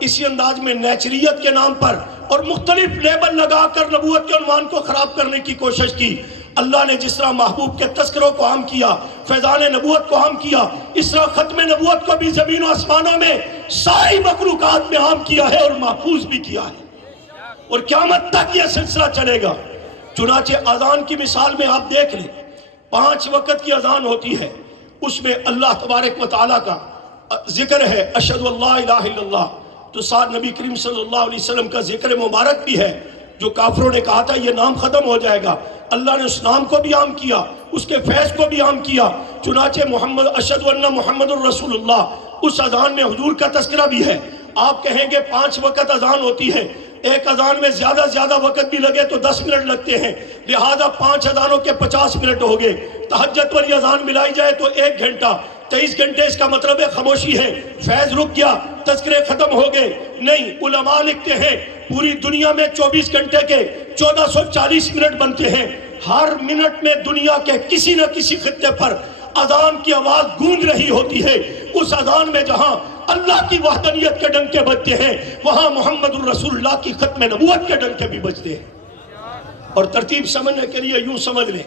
اسی انداز میں نیچریت کے نام پر اور مختلف لیبل لگا کر نبوت کے عنوان کو خراب کرنے کی کوشش کی۔ اللہ نے جس طرح محبوب کے تذکروں کو عام کیا، فیضان نبوت کو عام کیا، اس طرح ختم نبوت کو بھی زمین و آسمانوں میں ساری مخلوقات میں عام کیا ہے اور محفوظ بھی کیا ہے، اور قیامت تک یہ سلسلہ چلے گا۔ چنانچہ اذان کی مثال میں آپ دیکھ لیں، 5 وقت کی اذان ہوتی ہے، اس میں اللہ تبارک و تعالیٰ کا ذکر ہے، اشہد اللہ الہ الا اللہ، تو ساتھ نبی کریم صلی اللہ علیہ وسلم کا ذکر مبارک بھی ہے۔ جو کافروں نے کہا تھا یہ نام ختم ہو جائے گا، اللہ نے اس نام کو بھی عام کیا، اس کے فیض کو بھی عام کیا۔ چنانچہ اشہد ان محمد الرسول اللہ، اس اذان میں حضور کا تذکرہ بھی ہے۔ آپ کہیں گے 5 وقت اذان ہوتی ہے، ایک اذان میں زیادہ وقت بھی لگے تو 10 منٹ لگتے ہیں، لہذا 5 اذانوں کے 50 منٹ ہو گئے، تہجد والی اذان ملائی جائے تو 1 گھنٹہ، 23 گھنٹے، اس کا مطلب ہے خاموشی ہے، فیض رک گیا، تذکرے ختم ہو گئے۔ نہیں، علماء لکھتے ہیں پوری دنیا میں 24 گھنٹے کے 1440 منٹ بنتے ہیں، ہر منٹ میں دنیا کے کسی نہ کسی خطے پر اذان کی آواز گونج رہی ہوتی ہے۔ اس اذان میں جہاں اللہ کی وحدانیت کے ڈنکے بجتے ہیں، وہاں محمد الرسول اللہ کی ختم نبوت کے ڈنکے بھی بجتے ہیں۔ اور ترتیب سمجھنے کے لیے یوں سمجھ لیں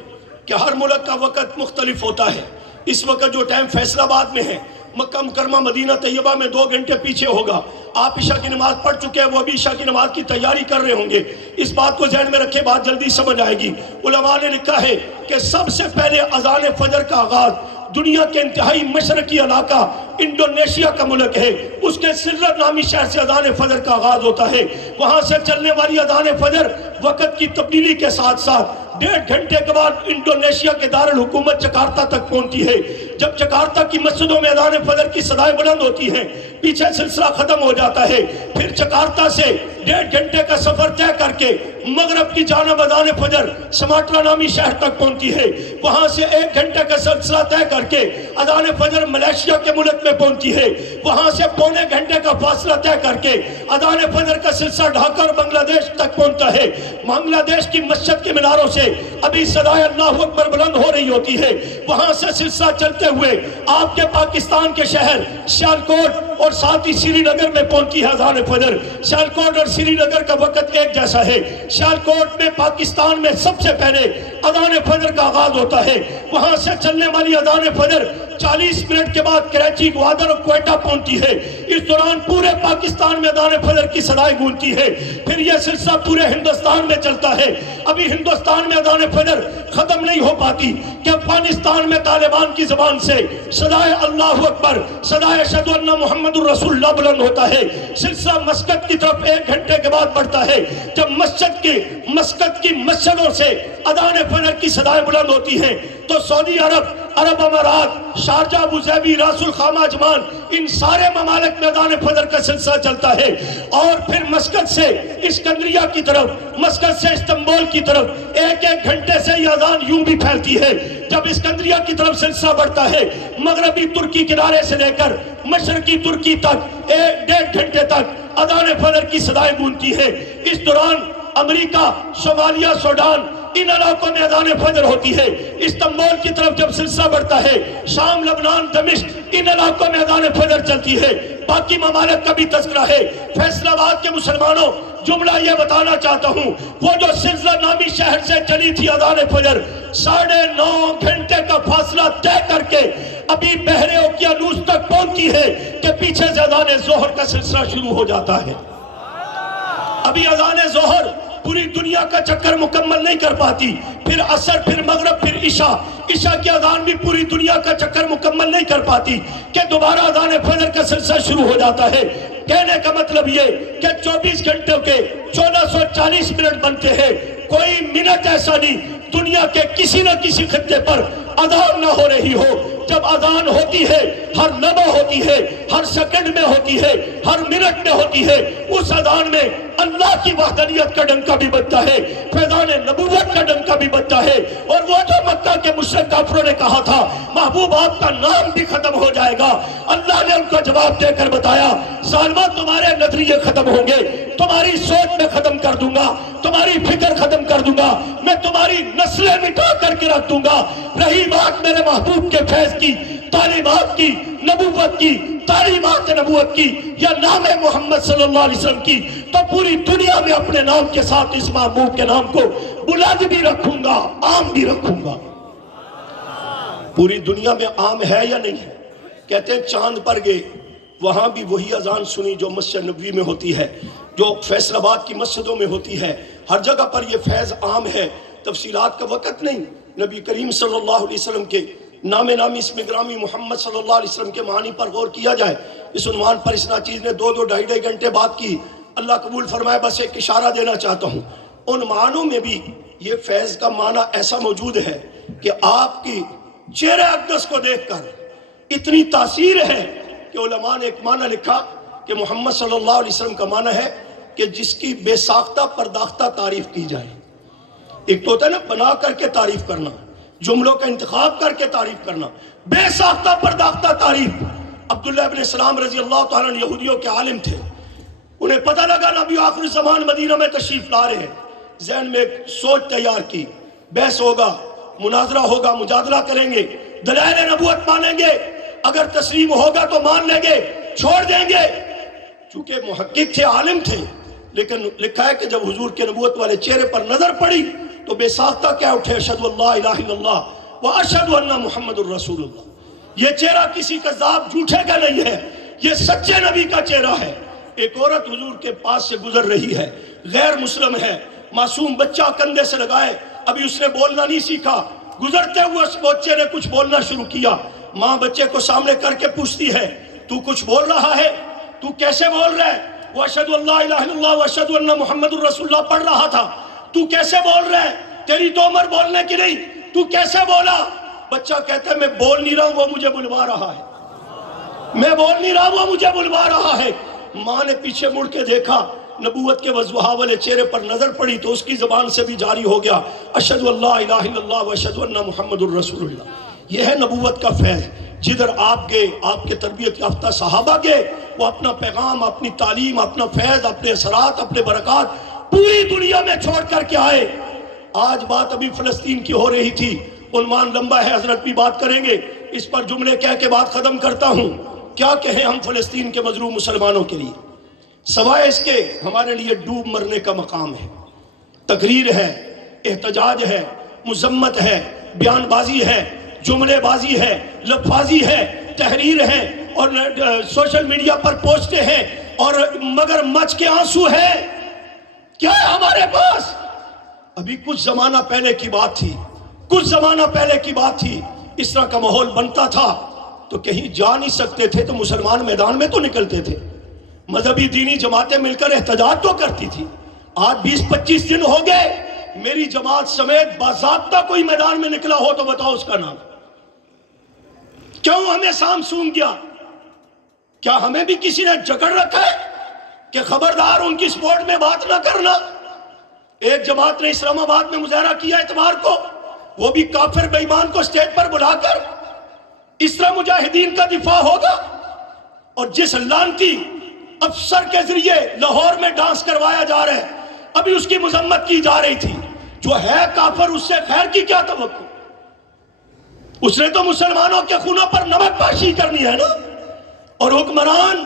کہ ہر ملک کا وقت مختلف ہوتا ہے۔ اس وقت جو ٹائم فیصل آباد میں ہے، مکہ مکرمہ مدینہ طیبہ میں 2 گھنٹے پیچھے ہوگا۔ آپ عشاء کی نماز پڑھ چکے ہیں، وہ ابھی عشاء کی نماز کی تیاری کر رہے ہوں گے، اس بات کو ذہن میں رکھے، بات جلدی سمجھ آئے گی۔ علماء نے لکھا ہے کہ سب سے پہلے اذان فجر کا آغاز دنیا کے انتہائی مشرقی علاقہ انڈونیشیا کا ملک ہے، اس کے سرت نامی شہر سے اذان فجر کا آغاز ہوتا ہے۔ وہاں سے چلنے والی اذان فجر وقت کی تبدیلی کے ساتھ ساتھ 1.5 گھنٹے کے بعد انڈونیشیا کے دارالحکومت جکارتا تک پہنچتی ہے۔ جب جکارتا کی مسجدوں میں اذان فجر کی صدائیں بلند ہوتی ہیں، پیچھے سلسلہ ختم ہو جاتا ہے، پھر جکارتا سے 1.5 گھنٹے کا سفر طے کر کے مغرب کی جانب اذان فجر سماٹرا نامی شہر تک پہنچتی ہے، وہاں سے 1 گھنٹے کا سلسلہ طے کر کے اذان فجر ملیشیا کے ملک میں پہنچتی ہے، وہاں سے 1.25 گھنٹے کا فاصلہ طے کر کے اذان فجر کا سلسلہ ڈھاکہ اور بنگلہ دیش تک پہنچتا ہے۔ بنگلہ دیش کی مسجد کے میناروں سے ابھی صدائے اللہ اکبر بلند ہو رہی ہوتی ہے، وہاں سے سلسلہ چلتے ہوئے آپ کے پاکستان کے شہر سیالکوٹ اور ساتھ ہی سری نگر میں پہنچی ہے اذان فجر۔ سیالکوٹ اور سری نگر کا وقت ایک جیسا ہے۔ سیالکوٹ میں پاکستان میں سب سے پہلے اذان فجر کا آغاز ہوتا ہے، وہاں سے چلنے والی اذان فجر 40 منٹ کے بعد کراچی، گوادر اور کوئٹہ پہنچتی ہے۔ اس دوران پورے پاکستان میں اذان فجر کی صدائیں گونجتی ہے۔ پھر یہ سلسلہ پورے ہندوستان میں چلتا ہے۔ ابھی ہندوستان میں اذان فجر ختم نہیں ہو پاتی کہ افغانستان میں طالبان کی زبان سے صدائے اللہ اکبر، صدائے اشہد ان محمد الرسول اللہ بلند ہوتا ہے۔ سلسلہ مسقط کی طرف 1 گھنٹے کے بعد بڑھتا ہے، جب مسقط کی مسجدوں سے اذان فجر کی صدائیں بلند ہوتی ہیں تو سعودی عرب امارات، شارجہ، ابوظہبی، راس الخامہ، عجمان، ان سارے ممالک میں اذان فجر کا سلسلہ چلتا ہے۔ اور پھر مسقط سے اسکندریہ کی طرف، مسقط سے استنبول کی طرف 1 گھنٹے سے یہ اذان یوں بھی پھیلتی ہے۔ جب اسکندریہ کی طرف سلسلہ بڑھتا ہے، مغربی ترکی کنارے سے لے کر مشرقی ترکی تک 1.5 گھنٹے تک اذان فجر کی صدائیں گونجتی ہے۔ اس دوران امریکہ، صومالیہ، سوڈان، ان علاقوں میں اذان فجر ہوتی ہے۔ استنبول کی طرف جب سلسلہ بڑھتا ہے، شام، لبنان، دمشق، ان علاقوں میں اذان فجر چلتی ہے۔ باقی ممالک کا بھی تذکرہ ہے۔ فیصل آباد کے مسلمانوں، جملہ یہ بتانا چاہتا ہوں، وہ جو سلسلہ نامی شہر سے چلی تھی اذان فجر، 9.5 گھنٹے کا فاصلہ طے کر کے ابھی بحر اوقیانوس تک پہنچتی ہے کہ پیچھے سے اذان ظہر کا سلسلہ شروع ہو جاتا ہے۔ ابھی اذان ظہر پوری دنیا کا چکر مکمل نہیں کر پاتی، پھر عصر، پھر مغرب، پھر عشاء کی اذان بھی پوری دنیا کا چکر مکمل نہیں کر پاتی کہ دوبارہ اذان فجر کا سلسلہ شروع ہو جاتا ہے۔ کہنے کا مطلب یہ کہ 24 گھنٹوں کے 1440 منٹ بنتے ہیں۔ کوئی منٹ ایسا نہیں دنیا کے کسی نہ کسی خطے پر اذان نہ ہو رہی ہو۔ جب اذان ہوتی ہے، ہر لمحہ ہوتی ہے، ہر سیکنڈ میں ہوتی ہے، ہر منٹ میں ہوتی ہے، اس اذان میں اللہ کی وحدانیت کا ڈنکا بھی بجتا ہے، فیضان نبوت کا ڈنکا بھی بجتا ہے۔ اور وہ جو مکہ کے مشرک کافروں نے کہا تھا محبوب آپ کا نام بھی ختم ہو جائے گا، اللہ نے ان کا جواب دے کر بتایا، ظالمہ تمہارے نظریے ختم ہوں گے، تمہاری سوچ میں ختم کر دوں گا، تمہاری فکر ختم کر دوں گا، میں تمہاری نسلیں مٹا کر کے رکھ دوں گا۔ رہی بات میرے محبوب کے فیض کی، تعلیمات کی، نبوت کی، تعلیمات نبوت کی یا نام محمد صلی اللہ علیہ وسلم کی، تو پوری دنیا میں اپنے نام کے ساتھ اس محبوب کے نام کو بلند بھی رکھوں گا، عام بھی رکھوں گا۔ پوری دنیا میں عام ہے یا نہیں ہے؟ کہتے ہیں چاند پر گئے، وہاں بھی وہی اذان سنی جو مسجد نبوی میں ہوتی ہے، جو فیصل آباد کی مسجدوں میں ہوتی ہے۔ ہر جگہ پر یہ فیض عام ہے۔ تفصیلات کا وقت نہیں، نبی کریم صلی اللہ علیہ وسلم کے نام نامی اسم گرامی محمد صلی اللہ علیہ وسلم کے معنی پر غور کیا جائے۔ اس عنوان پر اس ناچیز نے 2 ڈھائی گھنٹے بات کی، اللہ قبول فرمائے۔ بس ایک اشارہ دینا چاہتا ہوں، ان معنوں میں بھی یہ فیض کا معنی ایسا موجود ہے کہ آپ کی چہرہ اقدس کو دیکھ کر اتنی تاثیر ہے کہ علماء نے ایک معنی لکھا کہ محمد صلی اللہ علیہ وسلم کا معنی ہے کہ جس کی بے ساختہ پرداختہ تعریف کی جائے۔ ایک تو ہوتا ہے نا بنا کر کے تعریف کرنا، جملوں کا انتخاب کر کے تعریف کرنا، بے ساختہ پرداختہ تعریف۔ عبداللہ ابن سلام رضی اللہ تعالیٰ عنہ یہودیوں کے عالم تھے، انہیں پتہ لگا نبی آخر زمان مدینہ میں تشریف لا رہے ہیں، ذہن میں ایک سوچ تیار کی، بحث ہوگا، مناظرہ ہوگا، مجادلہ کریں گے، دلائل نبوت مانیں گے، اگر تسلیم ہوگا تو مان لیں گے، چھوڑ دیں گے۔ چونکہ محقق تھے، عالم تھے، لیکن لکھا ہے کہ جب حضور کے نبوت والے چہرے پر نظر پڑی تو بے ساختہ کیا اٹھے، اشہد اللہ الہ الا اللہ و اشہد ان محمد الرسول اللہ۔ یہ چہرہ کسی کذاب جھوٹے کا نہیں ہے، یہ سچے نبی کا چہرہ ہے۔ ایک عورت حضور کے پاس سے گزر رہی ہے، غیر مسلم ہے، معصوم بچہ کندھے سے لگائے، ابھی اس نے بولنا نہیں سیکھا، گزرتے ہوئے اس بچے نے کچھ بولنا شروع کیا۔ ماں بچے کو سامنے کر کے پوچھتی ہے، تو کچھ بول رہا ہے؟ تو کیسے بول رہا ہے؟ وہ اشہد اللہ الہ الا اللہ و اشہد ان محمد الرسول اللہ پڑھ رہا تھا، تو کیسے بول رہا ہے؟ تیری تو عمر بولنے کی نہیں، تو کیسے بولا؟ بچہ کہتا ہے میں بول نہیں رہا ہوں، وہ مجھے بلوا رہا ہے، میں بول نہیں رہا ہوں، وہ مجھے بلوا رہا ہے۔ ماں نے پیچھے مڑ کے دیکھا، نبوت کے وضوحا والے چہرے پر نظر پڑی تو اس کی زبان سے بھی جاری ہو گیا، اشہد اللہ الہ الا اللہ و اشہد ان محمد الرسول اللہ۔ یہ ہے نبوت کا فیض۔ جدھر آپ گئے، آپ کے تربیت یافتہ صحابہ گئے، وہ اپنا پیغام، اپنی تعلیم، اپنا فیض، اپنے اثرات، اپنے برکات پوری دنیا میں چھوڑ کر کے آئے۔ آج بات ابھی فلسطین کی ہو رہی تھی، عنوان لمبا ہے، حضرت بھی بات کریں گے، اس پر جملے کہہ کے بات ختم کرتا ہوں۔ کیا کہیں ہم فلسطین کے مظلوم مسلمانوں کے لیے، سوائے اس کے ہمارے لیے ڈوب مرنے کا مقام ہے، تقریر ہے، احتجاج ہے، مذمت ہے، بیان بازی ہے، جملے بازی ہے، لفاظی ہے، تحریر ہے اور سوشل میڈیا پر پوسٹیں ہیں اور مگر مچ کے آنسو ہے. کیا ہے ہمارے پاس؟ ابھی کچھ زمانہ پہلے کی بات تھی، کچھ زمانہ پہلے کی بات تھی، اس طرح کا ماحول بنتا تھا تو کہیں جا نہیں سکتے تھے تو مسلمان میدان میں تو نکلتے تھے، مذہبی دینی جماعتیں مل کر احتجاج تو کرتی تھی. آج 20-25 دن ہو گئے میری جماعت سمیت باضابطہ کوئی میدان میں نکلا ہو تو بتاؤ اس کا نام. کیوں ہمیں سام سونگ گیا؟ کیا ہمیں بھی کسی نے جکڑ رکھا ہے کہ خبردار ان کی سپورٹ میں بات نہ کرنا؟ ایک جماعت نے اسلام آباد میں مظاہرہ کیا اتوار کو، وہ بھی کافر بے ایمان کو اسٹیج پر بلا کر. اس طرح مجاہدین کا دفاع ہوگا؟ اور جس لعنتی افسر کے ذریعے لاہور میں ڈانس کروایا جا رہا ہے، ابھی اس کی مذمت کی جا رہی تھی، جو ہے کافر اس سے خیر کی کیا توقع؟ اس نے تو مسلمانوں کے خونوں پر نمک پاشی کرنی ہے نا. اور حکمران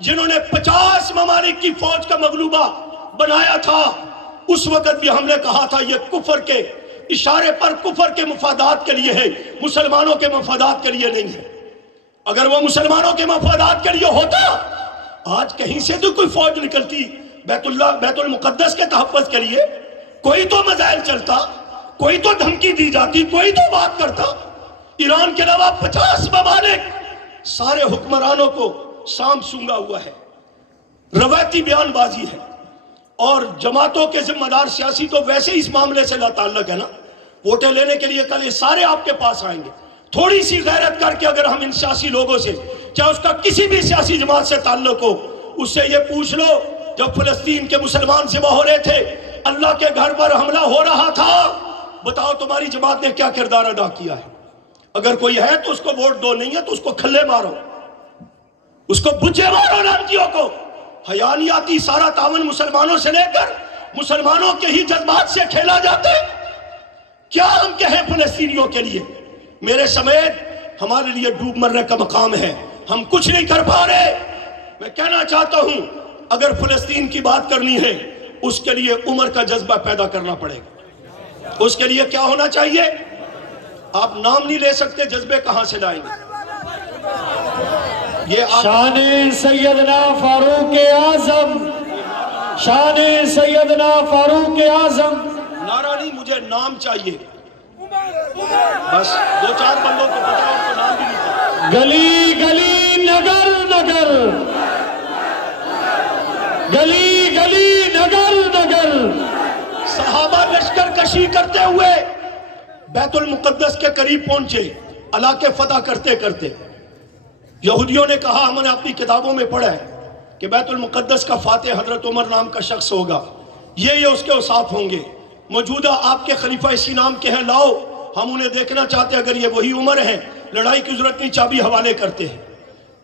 جنہوں نے 50 ممالک کی فوج کا مغلوبہ بنایا تھا، اس وقت بھی ہم نے کہا تھا یہ کفر کے اشارے پر کفر کے مفادات کے لیے ہے، مسلمانوں کے مفادات کے لیے نہیں ہے. اگر وہ مسلمانوں کے مفادات کے لیے ہوتا، آج کہیں سے تو کوئی فوج نکلتی بیت المقدس کے تحفظ کے لیے، کوئی تو مزائل چلتا، کوئی تو دھمکی دی جاتی، کوئی تو بات کرتا. ایران کے علاوہ 50 ممالک، سارے حکمرانوں کو سام سونگا ہوا ہے، روایتی بیان بازی ہے. اور جماعتوں کے ذمہ دار سیاسی تو ویسے اس معاملے سے لا تعلق ہے نا. ووٹیں لینے کے لیے کل یہ سارے آپ کے پاس آئیں گے. تھوڑی سی غیرت کر کے اگر ہم ان سیاسی لوگوں سے، چاہے اس کا کسی بھی سیاسی جماعت سے تعلق ہو، اس سے یہ پوچھ لو جب فلسطین کے مسلمان ذبح ہو رہے تھے، اللہ کے گھر پر حملہ ہو رہا تھا، بتاؤ تمہاری جماعت نے کیا کردار ادا کیا ہے؟ اگر کوئی ہے تو اس کو ووٹ دو، نہیں ہے تو اس کو کھلے مارو، اس کو بجے مارو لعنتیوں کو. حیا نہیں آتی؟ سارا تعاون مسلمانوں سے لے کر مسلمانوں کے ہی جذبات سے کھیلا جاتا ہے. کیا ہم کہیں فلسطینیوں کے لیے؟ میرے سمیت ہمارے لیے ڈوب مرنے کا مقام ہے، ہم کچھ نہیں کر پا رہے. میں کہنا چاہتا ہوں اگر فلسطین کی بات کرنی ہے، اس کے لیے عمر کا جذبہ پیدا کرنا پڑے گا. اس کے لیے کیا ہونا چاہیے؟ آپ نام نہیں لے سکتے، جذبے کہاں سے لائیں گے؟ شان سیدنا فاروق اعظم، شان سیدنا فاروق اعظم. نعرہ نہیں، مجھے نام چاہیے. بس 2-4 بندوں کو پتا ہے، ان کو نام بھی نہیں پتا. گلی گلی نگر نگر، گلی گلی نگر نگر. صحابہ لشکر کشی کرتے ہوئے بیت المقدس کے قریب پہنچے، علاقے فتح کرتے کرتے. یہودیوں نے کہا، ہم نے اپنی کتابوں میں پڑھا ہے کہ بیت المقدس کا فاتح حضرت عمر نام کا شخص ہوگا، یہ اس کے اوصاف ہوں گے. موجودہ آپ کے خلیفہ اسی نام کے ہیں، لاؤ ہم انہیں دیکھنا چاہتے ہیں. اگر یہ وہی عمر ہیں، لڑائی کی ضرورت نہیں، چابی حوالے کرتے ہیں.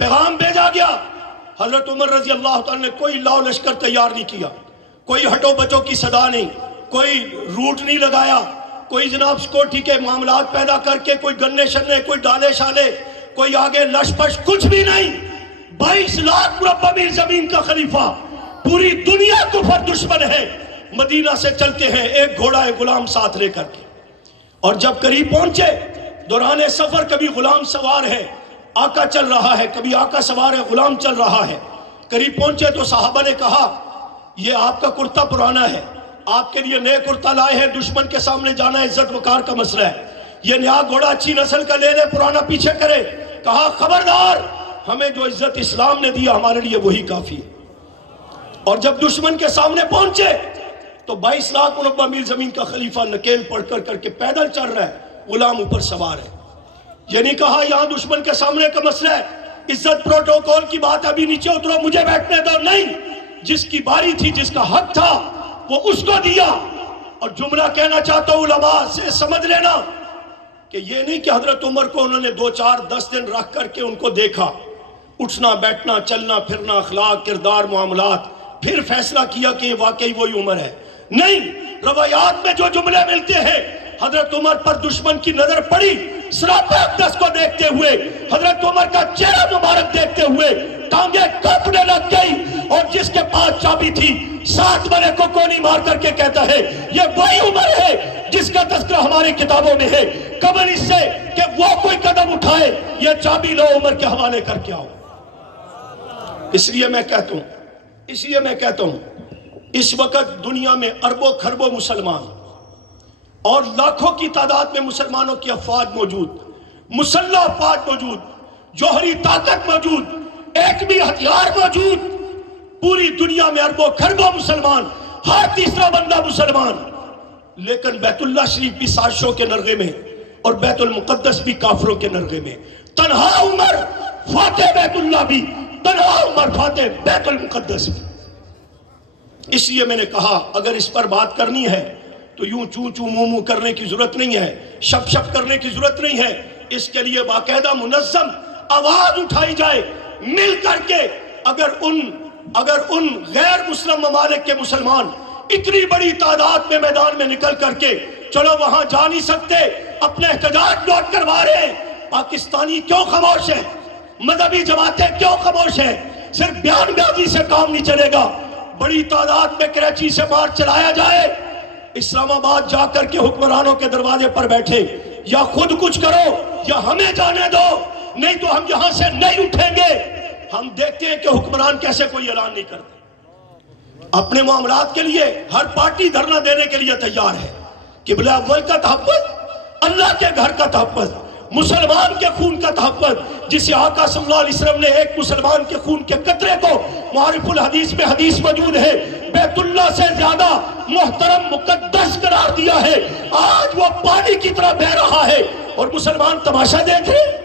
پیغام بھیجا گیا. حضرت عمر رضی اللہ تعالیٰ نے کوئی لاؤ لشکر تیار نہیں کیا، کوئی ہٹو بچوں کی صدا نہیں، کوئی روٹ نہیں لگایا، کوئی جناب سکیورٹی کے معاملات پیدا کر کے کوئی گنے شنے، کوئی ڈالے شالے، کوئی آگے لش پش، کچھ بھی نہیں. 22 لاکھ مربع میل زمین کا خلیفہ، پوری دنیا کفر دشمن ہے، مدینہ سے چلتے ہیں ایک گھوڑا ایک غلام ساتھ لے کر کے. اور جب قریب پہنچے، دوران سفر کبھی غلام سوار ہے، آقا چل رہا ہے، کبھی آقا سوار ہے، غلام چل رہا ہے. قریب پہنچے تو صحابہ نے کہا، یہ آپ کا کرتا پرانا ہے، آپ کے لیے نئے کرتا لائے ہیں، دشمن کے سامنے جانا عزت وقار کا مسئلہ ہے، یہ نیا گھوڑا اچھی نسل کا لے لے، پرانا پیچھے کرے. کہا خبردار، ہمیں جو عزت اسلام نے دیا ہمارے لیے وہی کافی ہے. اور جب دشمن کے سامنے پہنچے تو 22 لاکھ مربع میل زمین کا خلیفہ نکیل پڑھ کر کے پیدل چل رہا ہے، غلام اوپر سوار ہے. یہ نہیں کہا یہاں دشمن کے سامنے کا مسئلہ ہے، عزت پروٹوکول کی بات، ابھی نیچے اترو مجھے بیٹھنے دو. نہیں، جس کی باری تھی، جس کا حق تھا، وہ اس کو دیا. اور جملہ کہنا چاہتا ہوں علماء سے سمجھ لینا کہ یہ نہیں کہ حضرت عمر کو انہوں نے 2-4-10 دن رکھ کر کے ان کو دیکھا، اٹھنا بیٹھنا چلنا پھرنا اخلاق کردار معاملات، پھر فیصلہ کیا کہ یہ واقعی وہی عمر ہے. نہیں، روایات میں جو جملے ملتے ہیں، حضرت عمر پر دشمن کی نظر پڑی، سراپا اقدس کو دیکھتے ہوئے، حضرت عمر کا چہرہ مبارک دیکھتے ہوئے ٹانگیں کانپنے لگ گئی، اور جس کے پاس چابی بھی تھی، 7 بڑے کو گولی مار کر کے کہتا ہے یہ وہی عمر ہے جس کا تذکرہ ہماری کتابوں میں ہے، قبل اس سے کہ وہ کوئی قدم اٹھائے یہ چابی لو عمر کے حوالے کر کے آؤ۔ اس لیے میں کہتا ہوں اس وقت دنیا میں اربوں خربوں مسلمان اور لاکھوں کی تعداد میں مسلمانوں کی افواج موجود، مسلح افواج موجود، جوہری طاقت موجود، ایٹمی ہتھیار موجود، پوری دنیا میں اربوں خربوں مسلمان، ہر تیسرا بندہ مسلمان، لیکن بیت اللہ شریف بھی سازشوں کے نرغے میں اور بیت المقدس بھی کافروں کے نرغے میں، تنہا عمر فاتح بیت اللہ بھی، تنہا عمر فاتح بیت المقدس بھی۔ اس لیے میں نے کہا اگر اس پر بات کرنی ہے تو یوں چوں چوں موں موں کرنے کی ضرورت نہیں ہے، شپ شپ کرنے کی ضرورت نہیں ہے، اس کے لیے باقاعدہ منظم آواز اٹھائی جائے مل کر کے۔ اگر ان غیر مسلم ممالک کے مسلمان اتنی بڑی تعداد میں میدان میں نکل کر کے چلو وہاں جا نہیں سکتے، اپنے احتجاج نوٹ کروا رہے ہیں، پاکستانی کیوں خاموش ہیں؟ مذہبی جماعتیں کیوں خاموش ہیں؟ صرف بیان بازی سے کام نہیں چلے گا، بڑی تعداد میں کراچی سے مارچ چلایا جائے، اسلام آباد جا کر کے حکمرانوں کے دروازے پر بیٹھے، یا خود کچھ کرو یا ہمیں جانے دو، نہیں تو ہم یہاں سے نہیں اٹھیں گے۔ ہم دیکھتے ہیں کہ حکمران کیسے کوئی اعلان نہیں کرتے، اپنے معاملات کے لیے ہر پارٹی دھرنا دینے کے لیے تیار ہے۔ قبلہ اول کا تحفظ، اللہ کے گھر کا تحفظ، مسلمان کے خون کا تحفظ، جسے آقا صلی اللہ علیہ وسلم نے ایک مسلمان کے خون کے قطرے کو معارف الحدیث میں حدیث موجود ہے بیت اللہ سے زیادہ محترم مقدس قرار دیا ہے، آج وہ پانی کی طرح بہہ رہا ہے اور مسلمان تماشا دیکھ رہے ہیں۔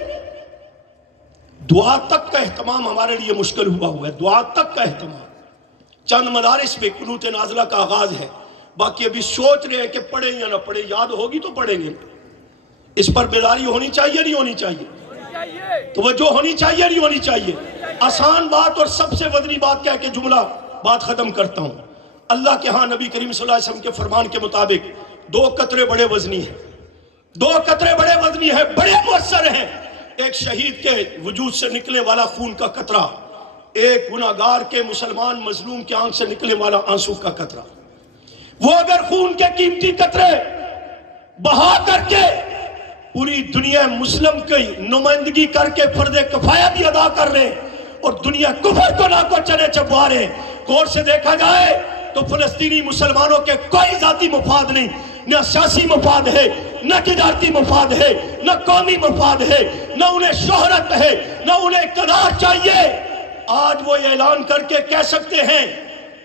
دعا تک کا اہتمام ہمارے لیے مشکل ہوا ہے، دعا تک کا اہتمام۔ چند مدارس میں قنوت نازلہ کا آغاز ہے، باقی ابھی سوچ رہے ہیں کہ پڑھیں یا نہ پڑھیں، یاد ہوگی تو پڑھیں گے۔ اس پر بیداری ہونی چاہیے نہیں ہونی چاہیے، توجہ ہونی چاہیے نہیں ہونی چاہیے۔ آسان بات اور سب سے وزنی بات کہہ کے جملہ بات ختم کرتا ہوں۔ اللہ کے ہاں نبی کریم صلی اللہ علیہ وسلم کے فرمان کے مطابق 2 قطرے بڑے وزنی ہیں، 2 قطرے بڑے وزنی ہیں، بڑے مؤثر ہیں۔ ایک شہید کے وجود سے نکلنے والا خون کا قطرہ، ایک گناہگار کے مسلمان مظلوم کے آنکھ سے نکلنے والا آنسو کا قطرہ۔ وہ اگر خون کے قیمتی قطرے بہا کر کے پوری دنیا مسلم کی نمائندگی کر کے فرض کفایہ بھی ادا کر رہے اور دنیا کفر کو ناکو چنے چبوا رہے، غور سے دیکھا جائے تو فلسطینی مسلمانوں کے کوئی ذاتی مفاد نہیں، نہ سیاسی مفاد ہے، نہ تجارتی مفاد ہے، نہ قومی مفاد ہے، نہ انہیں شہرت ہے، نہ انہیں اقتدار چاہیے۔ آج وہ اعلان کر کے کہہ سکتے ہیں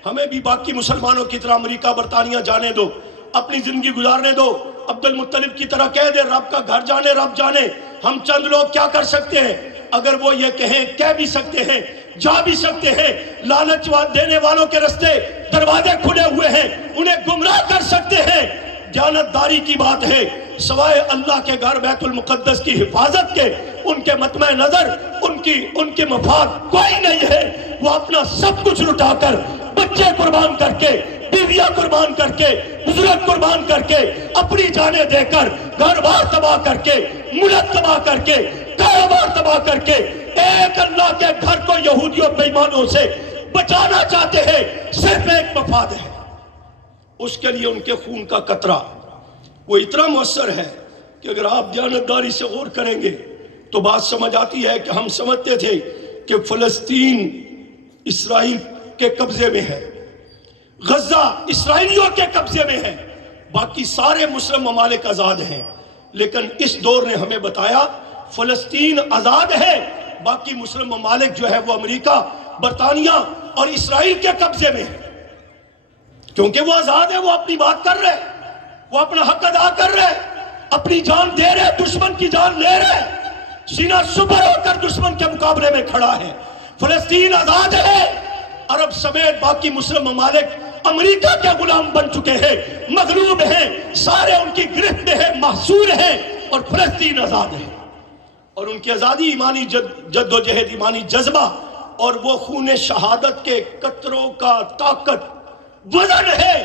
ہمیں بھی باقی مسلمانوں کی طرح امریکہ برطانیہ جانے دو، اپنی زندگی گزارنے دو، عبد المطلب کی طرح کہہ دے رب کا گھر جانے رب جانے۔ ہم چند لوگ کیا کر سکتے ہیں؟ اگر وہ یہ کہیں کہہ بھی سکتے ہیں، جا بھی سکتے ہیں، لالچ دینے والوں کے رستے دروازے کھلے ہوئے ہیں، انہیں گمراہ کر سکتے ہیں۔ دیانتداری کی بات ہے، سوائے اللہ کے گھر بیت المقدس کی حفاظت کے ان کے مطمع نظر ان کے مفاد کوئی نہیں ہے۔ وہ اپنا سب کچھ لٹا کر، بچے قربان کر کے، بیویاں قربان کر کے، بزرگ قربان کر کے، اپنی جانیں دے کر، گھر بار تباہ کر کے، ملک تباہ کر کے، کاروبار تباہ کر کے ایک اللہ کے گھر کو یہودیوں بے ایمانوں سے بچانا چاہتے ہیں۔ صرف ایک مفاد ہے، اس کے لیے ان کے خون کا قطرہ وہ اتنا مؤثر ہے کہ اگر آپ دیانتداری سے غور کریں گے تو بات سمجھ آتی ہے کہ ہم سمجھتے تھے کہ فلسطین اسرائیل کے قبضے میں ہے، غزہ اسرائیلیوں کے قبضے میں ہے، باقی سارے مسلم ممالک آزاد ہیں، لیکن اس دور نے ہمیں بتایا فلسطین آزاد ہے، باقی مسلم ممالک جو ہے وہ امریکہ، برطانیہ اور اسرائیل کے قبضے میں ہے۔ کیونکہ وہ آزاد ہے، وہ اپنی بات کر رہے، وہ اپنا حق ادا کر رہے، اپنی جان دے رہے، دشمن کی جان لے رہے، سینہ سپر ہو کر دشمن کے مقابلے میں کھڑا ہے۔ فلسطین آزاد ہے، عرب سمیت باقی مسلم ممالک امریکہ کے غلام بن چکے ہیں، مغلوب ہیں، سارے ان کی گرفت میں ہیں، محصور ہیں، اور فلسطین آزاد ہے۔ اور ان کی آزادی ایمانی جد و جہد، ایمانی جذبہ اور وہ خون شہادت کے قطروں کا طاقت وزن ہے۔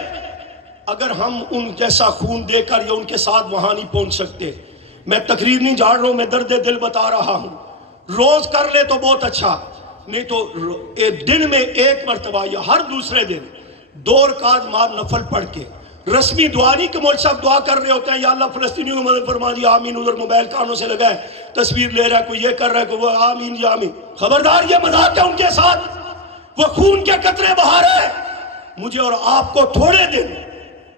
اگر ہم ان جیسا خون دے کر یا ان کے ساتھ وہاں نہیں پہنچ سکتے، میں تقریر نہیں جھاڑ رہا ہوں، میں درد دل بتا رہا ہوں، روز کر لے تو بہت اچھا، نہیں تو ایک دن میں ایک مرتبہ یا ہر دوسرے دن 2 رکعت مار نفل پڑھ کے رسمی دعا نہیں کہ مولوی صاحب دعا کر رہے ہوتے ہیں یا اللہ فلسطینیوں کو مدد فرما دیا آمین، ادھر موبائل کانوں سے لگا ہے تصویر لے رہا ہے، کوئی یہ کر رہا ہے، کوئی وہ آمین یا آمین. خبردار، یہ مذاق ہے ان کے ساتھ، وہ خون کے قطرے بہا رہے ہیں. مجھے اور آپ کو تھوڑے دن،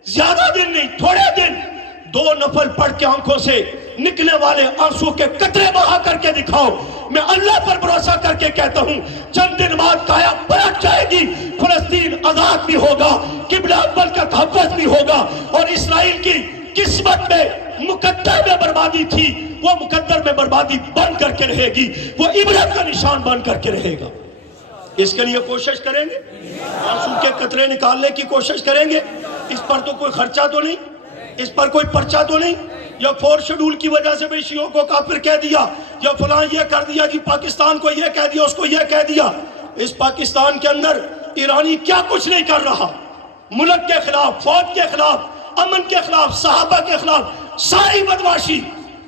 زیادہ دن نہیں، تھوڑے دن 2 نفل پڑھ کے آنکھوں سے نکلنے والے آنسو کے قطرے بہا کر کے دکھاؤ. میں اللہ پر بھروسہ کر کے کہتا ہوں چند دن بعد کایا پلٹ جائے گی، فلسطین آزاد بھی ہوگا، قبلہ اول کا تحفظ بھی ہوگا، اور اسرائیل کی قسمت میں مقدر میں بربادی تھی، وہ مقدر میں بربادی بن کر کے رہے گی، وہ عبرت کا نشان بن کر کے رہے گا. اس کے لیے کوشش کریں گے، آنسو کے قطرے نکالنے کی کوشش کریں گے. اس پر تو کوئی خرچہ تو نہیں، اس پر کوئی پرچہ تو نہیں، یا 4 شیڈول کی وجہ سے بھی شیعوں کو کافر کہہ دیا، یا فلاں یہ کر دیا جی، پاکستان کو یہ کہہ دیا، اس کو یہ کہہ دیا. اس پاکستان کے اندر ایرانی کیا کچھ نہیں کر رہا، ملک کے خلاف، فوج کے خلاف، امن کے خلاف، صحابہ کے خلاف ساری بدمعاشی،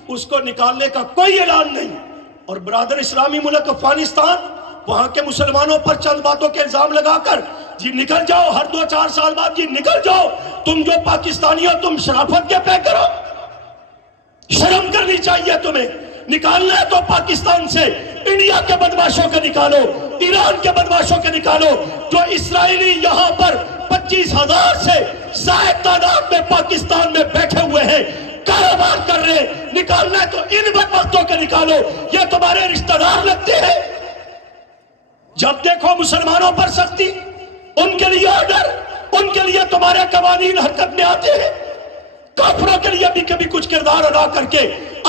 اس کو نکالنے کا کوئی اعلان نہیں. اور برادر اسلامی ملک افغانستان، وہاں کے مسلمانوں پر چند باتوں کے الزام لگا کر جی نکل جاؤ، ہر 2-4 سال بعد جی نکل جاؤ، تم جو پاکستانی ہو تم شرافت کے پہ کرو، شرم کرنی چاہیے تمہیں. نکالنا ہے تو پاکستان سے انڈیا کے بدمعاشوں کے نکالو، ایران کے بدمعاشوں کے نکالو، جو اسرائیلی یہاں پر 25,000 سے زائد تعداد میں پاکستان میں بیٹھے ہوئے ہیں، کاروبار کر رہے ہیں. نکالنا ہے تو ان بدبختوں کے نکالو، یہ تمہارے رشتہ دار لگتے ہیں. جب دیکھو مسلمانوں پر سختی، ان کے لیے آرڈر، ان کے لیے تمہارے قوانین حرکت میں آتے ہیں. کافروں کے لیے بھی کبھی کچھ کردار ادا کر کے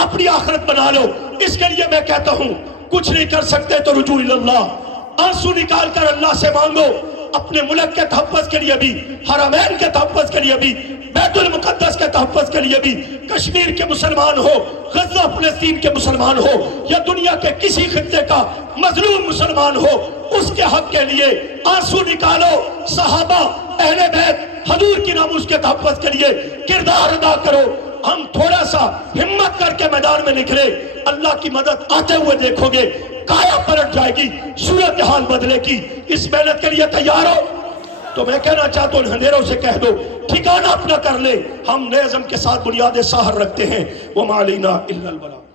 اپنی آخرت بنا لو. اس کے لیے میں کہتا ہوں کچھ نہیں کر سکتے تو رجوع اللہ، آنسو نکال کر اللہ سے مانگو، اپنے ملک کے تحفظ کے لیے بھی، حرمین کے تحفظ کے لیے بھی، بیت المقدس کے تحفظ کے لیے بھی. کشمیر کے مسلمان ہو، غزہ فلسطین کے مسلمان ہو، یا دنیا کے کسی خطے کا مظلوم مسلمان ہو، اس کے حق کے لیے آنسو نکالو. صحابہ، اہل بیت، حضور کی ناموس کے تحفظ کے لیے کردار ادا کرو. ہم تھوڑا سا ہمت کر کے میدان میں نکلے، اللہ کی مدد آتے ہوئے دیکھو گے، کایا پلٹ جائے گی، صورتحال بدلے گی. اس محنت کے لیے تیار ہو؟ تو میں کہنا چاہتا ہوں اندھیروں سے کہہ دو ٹھکانہ اپنا کر لے. ہم نئے عزم کے ساتھ بنیاد ساحر رکھتے ہیں. وَمَا عَلَيْنَا إِلَّا الْبَلَاغُ.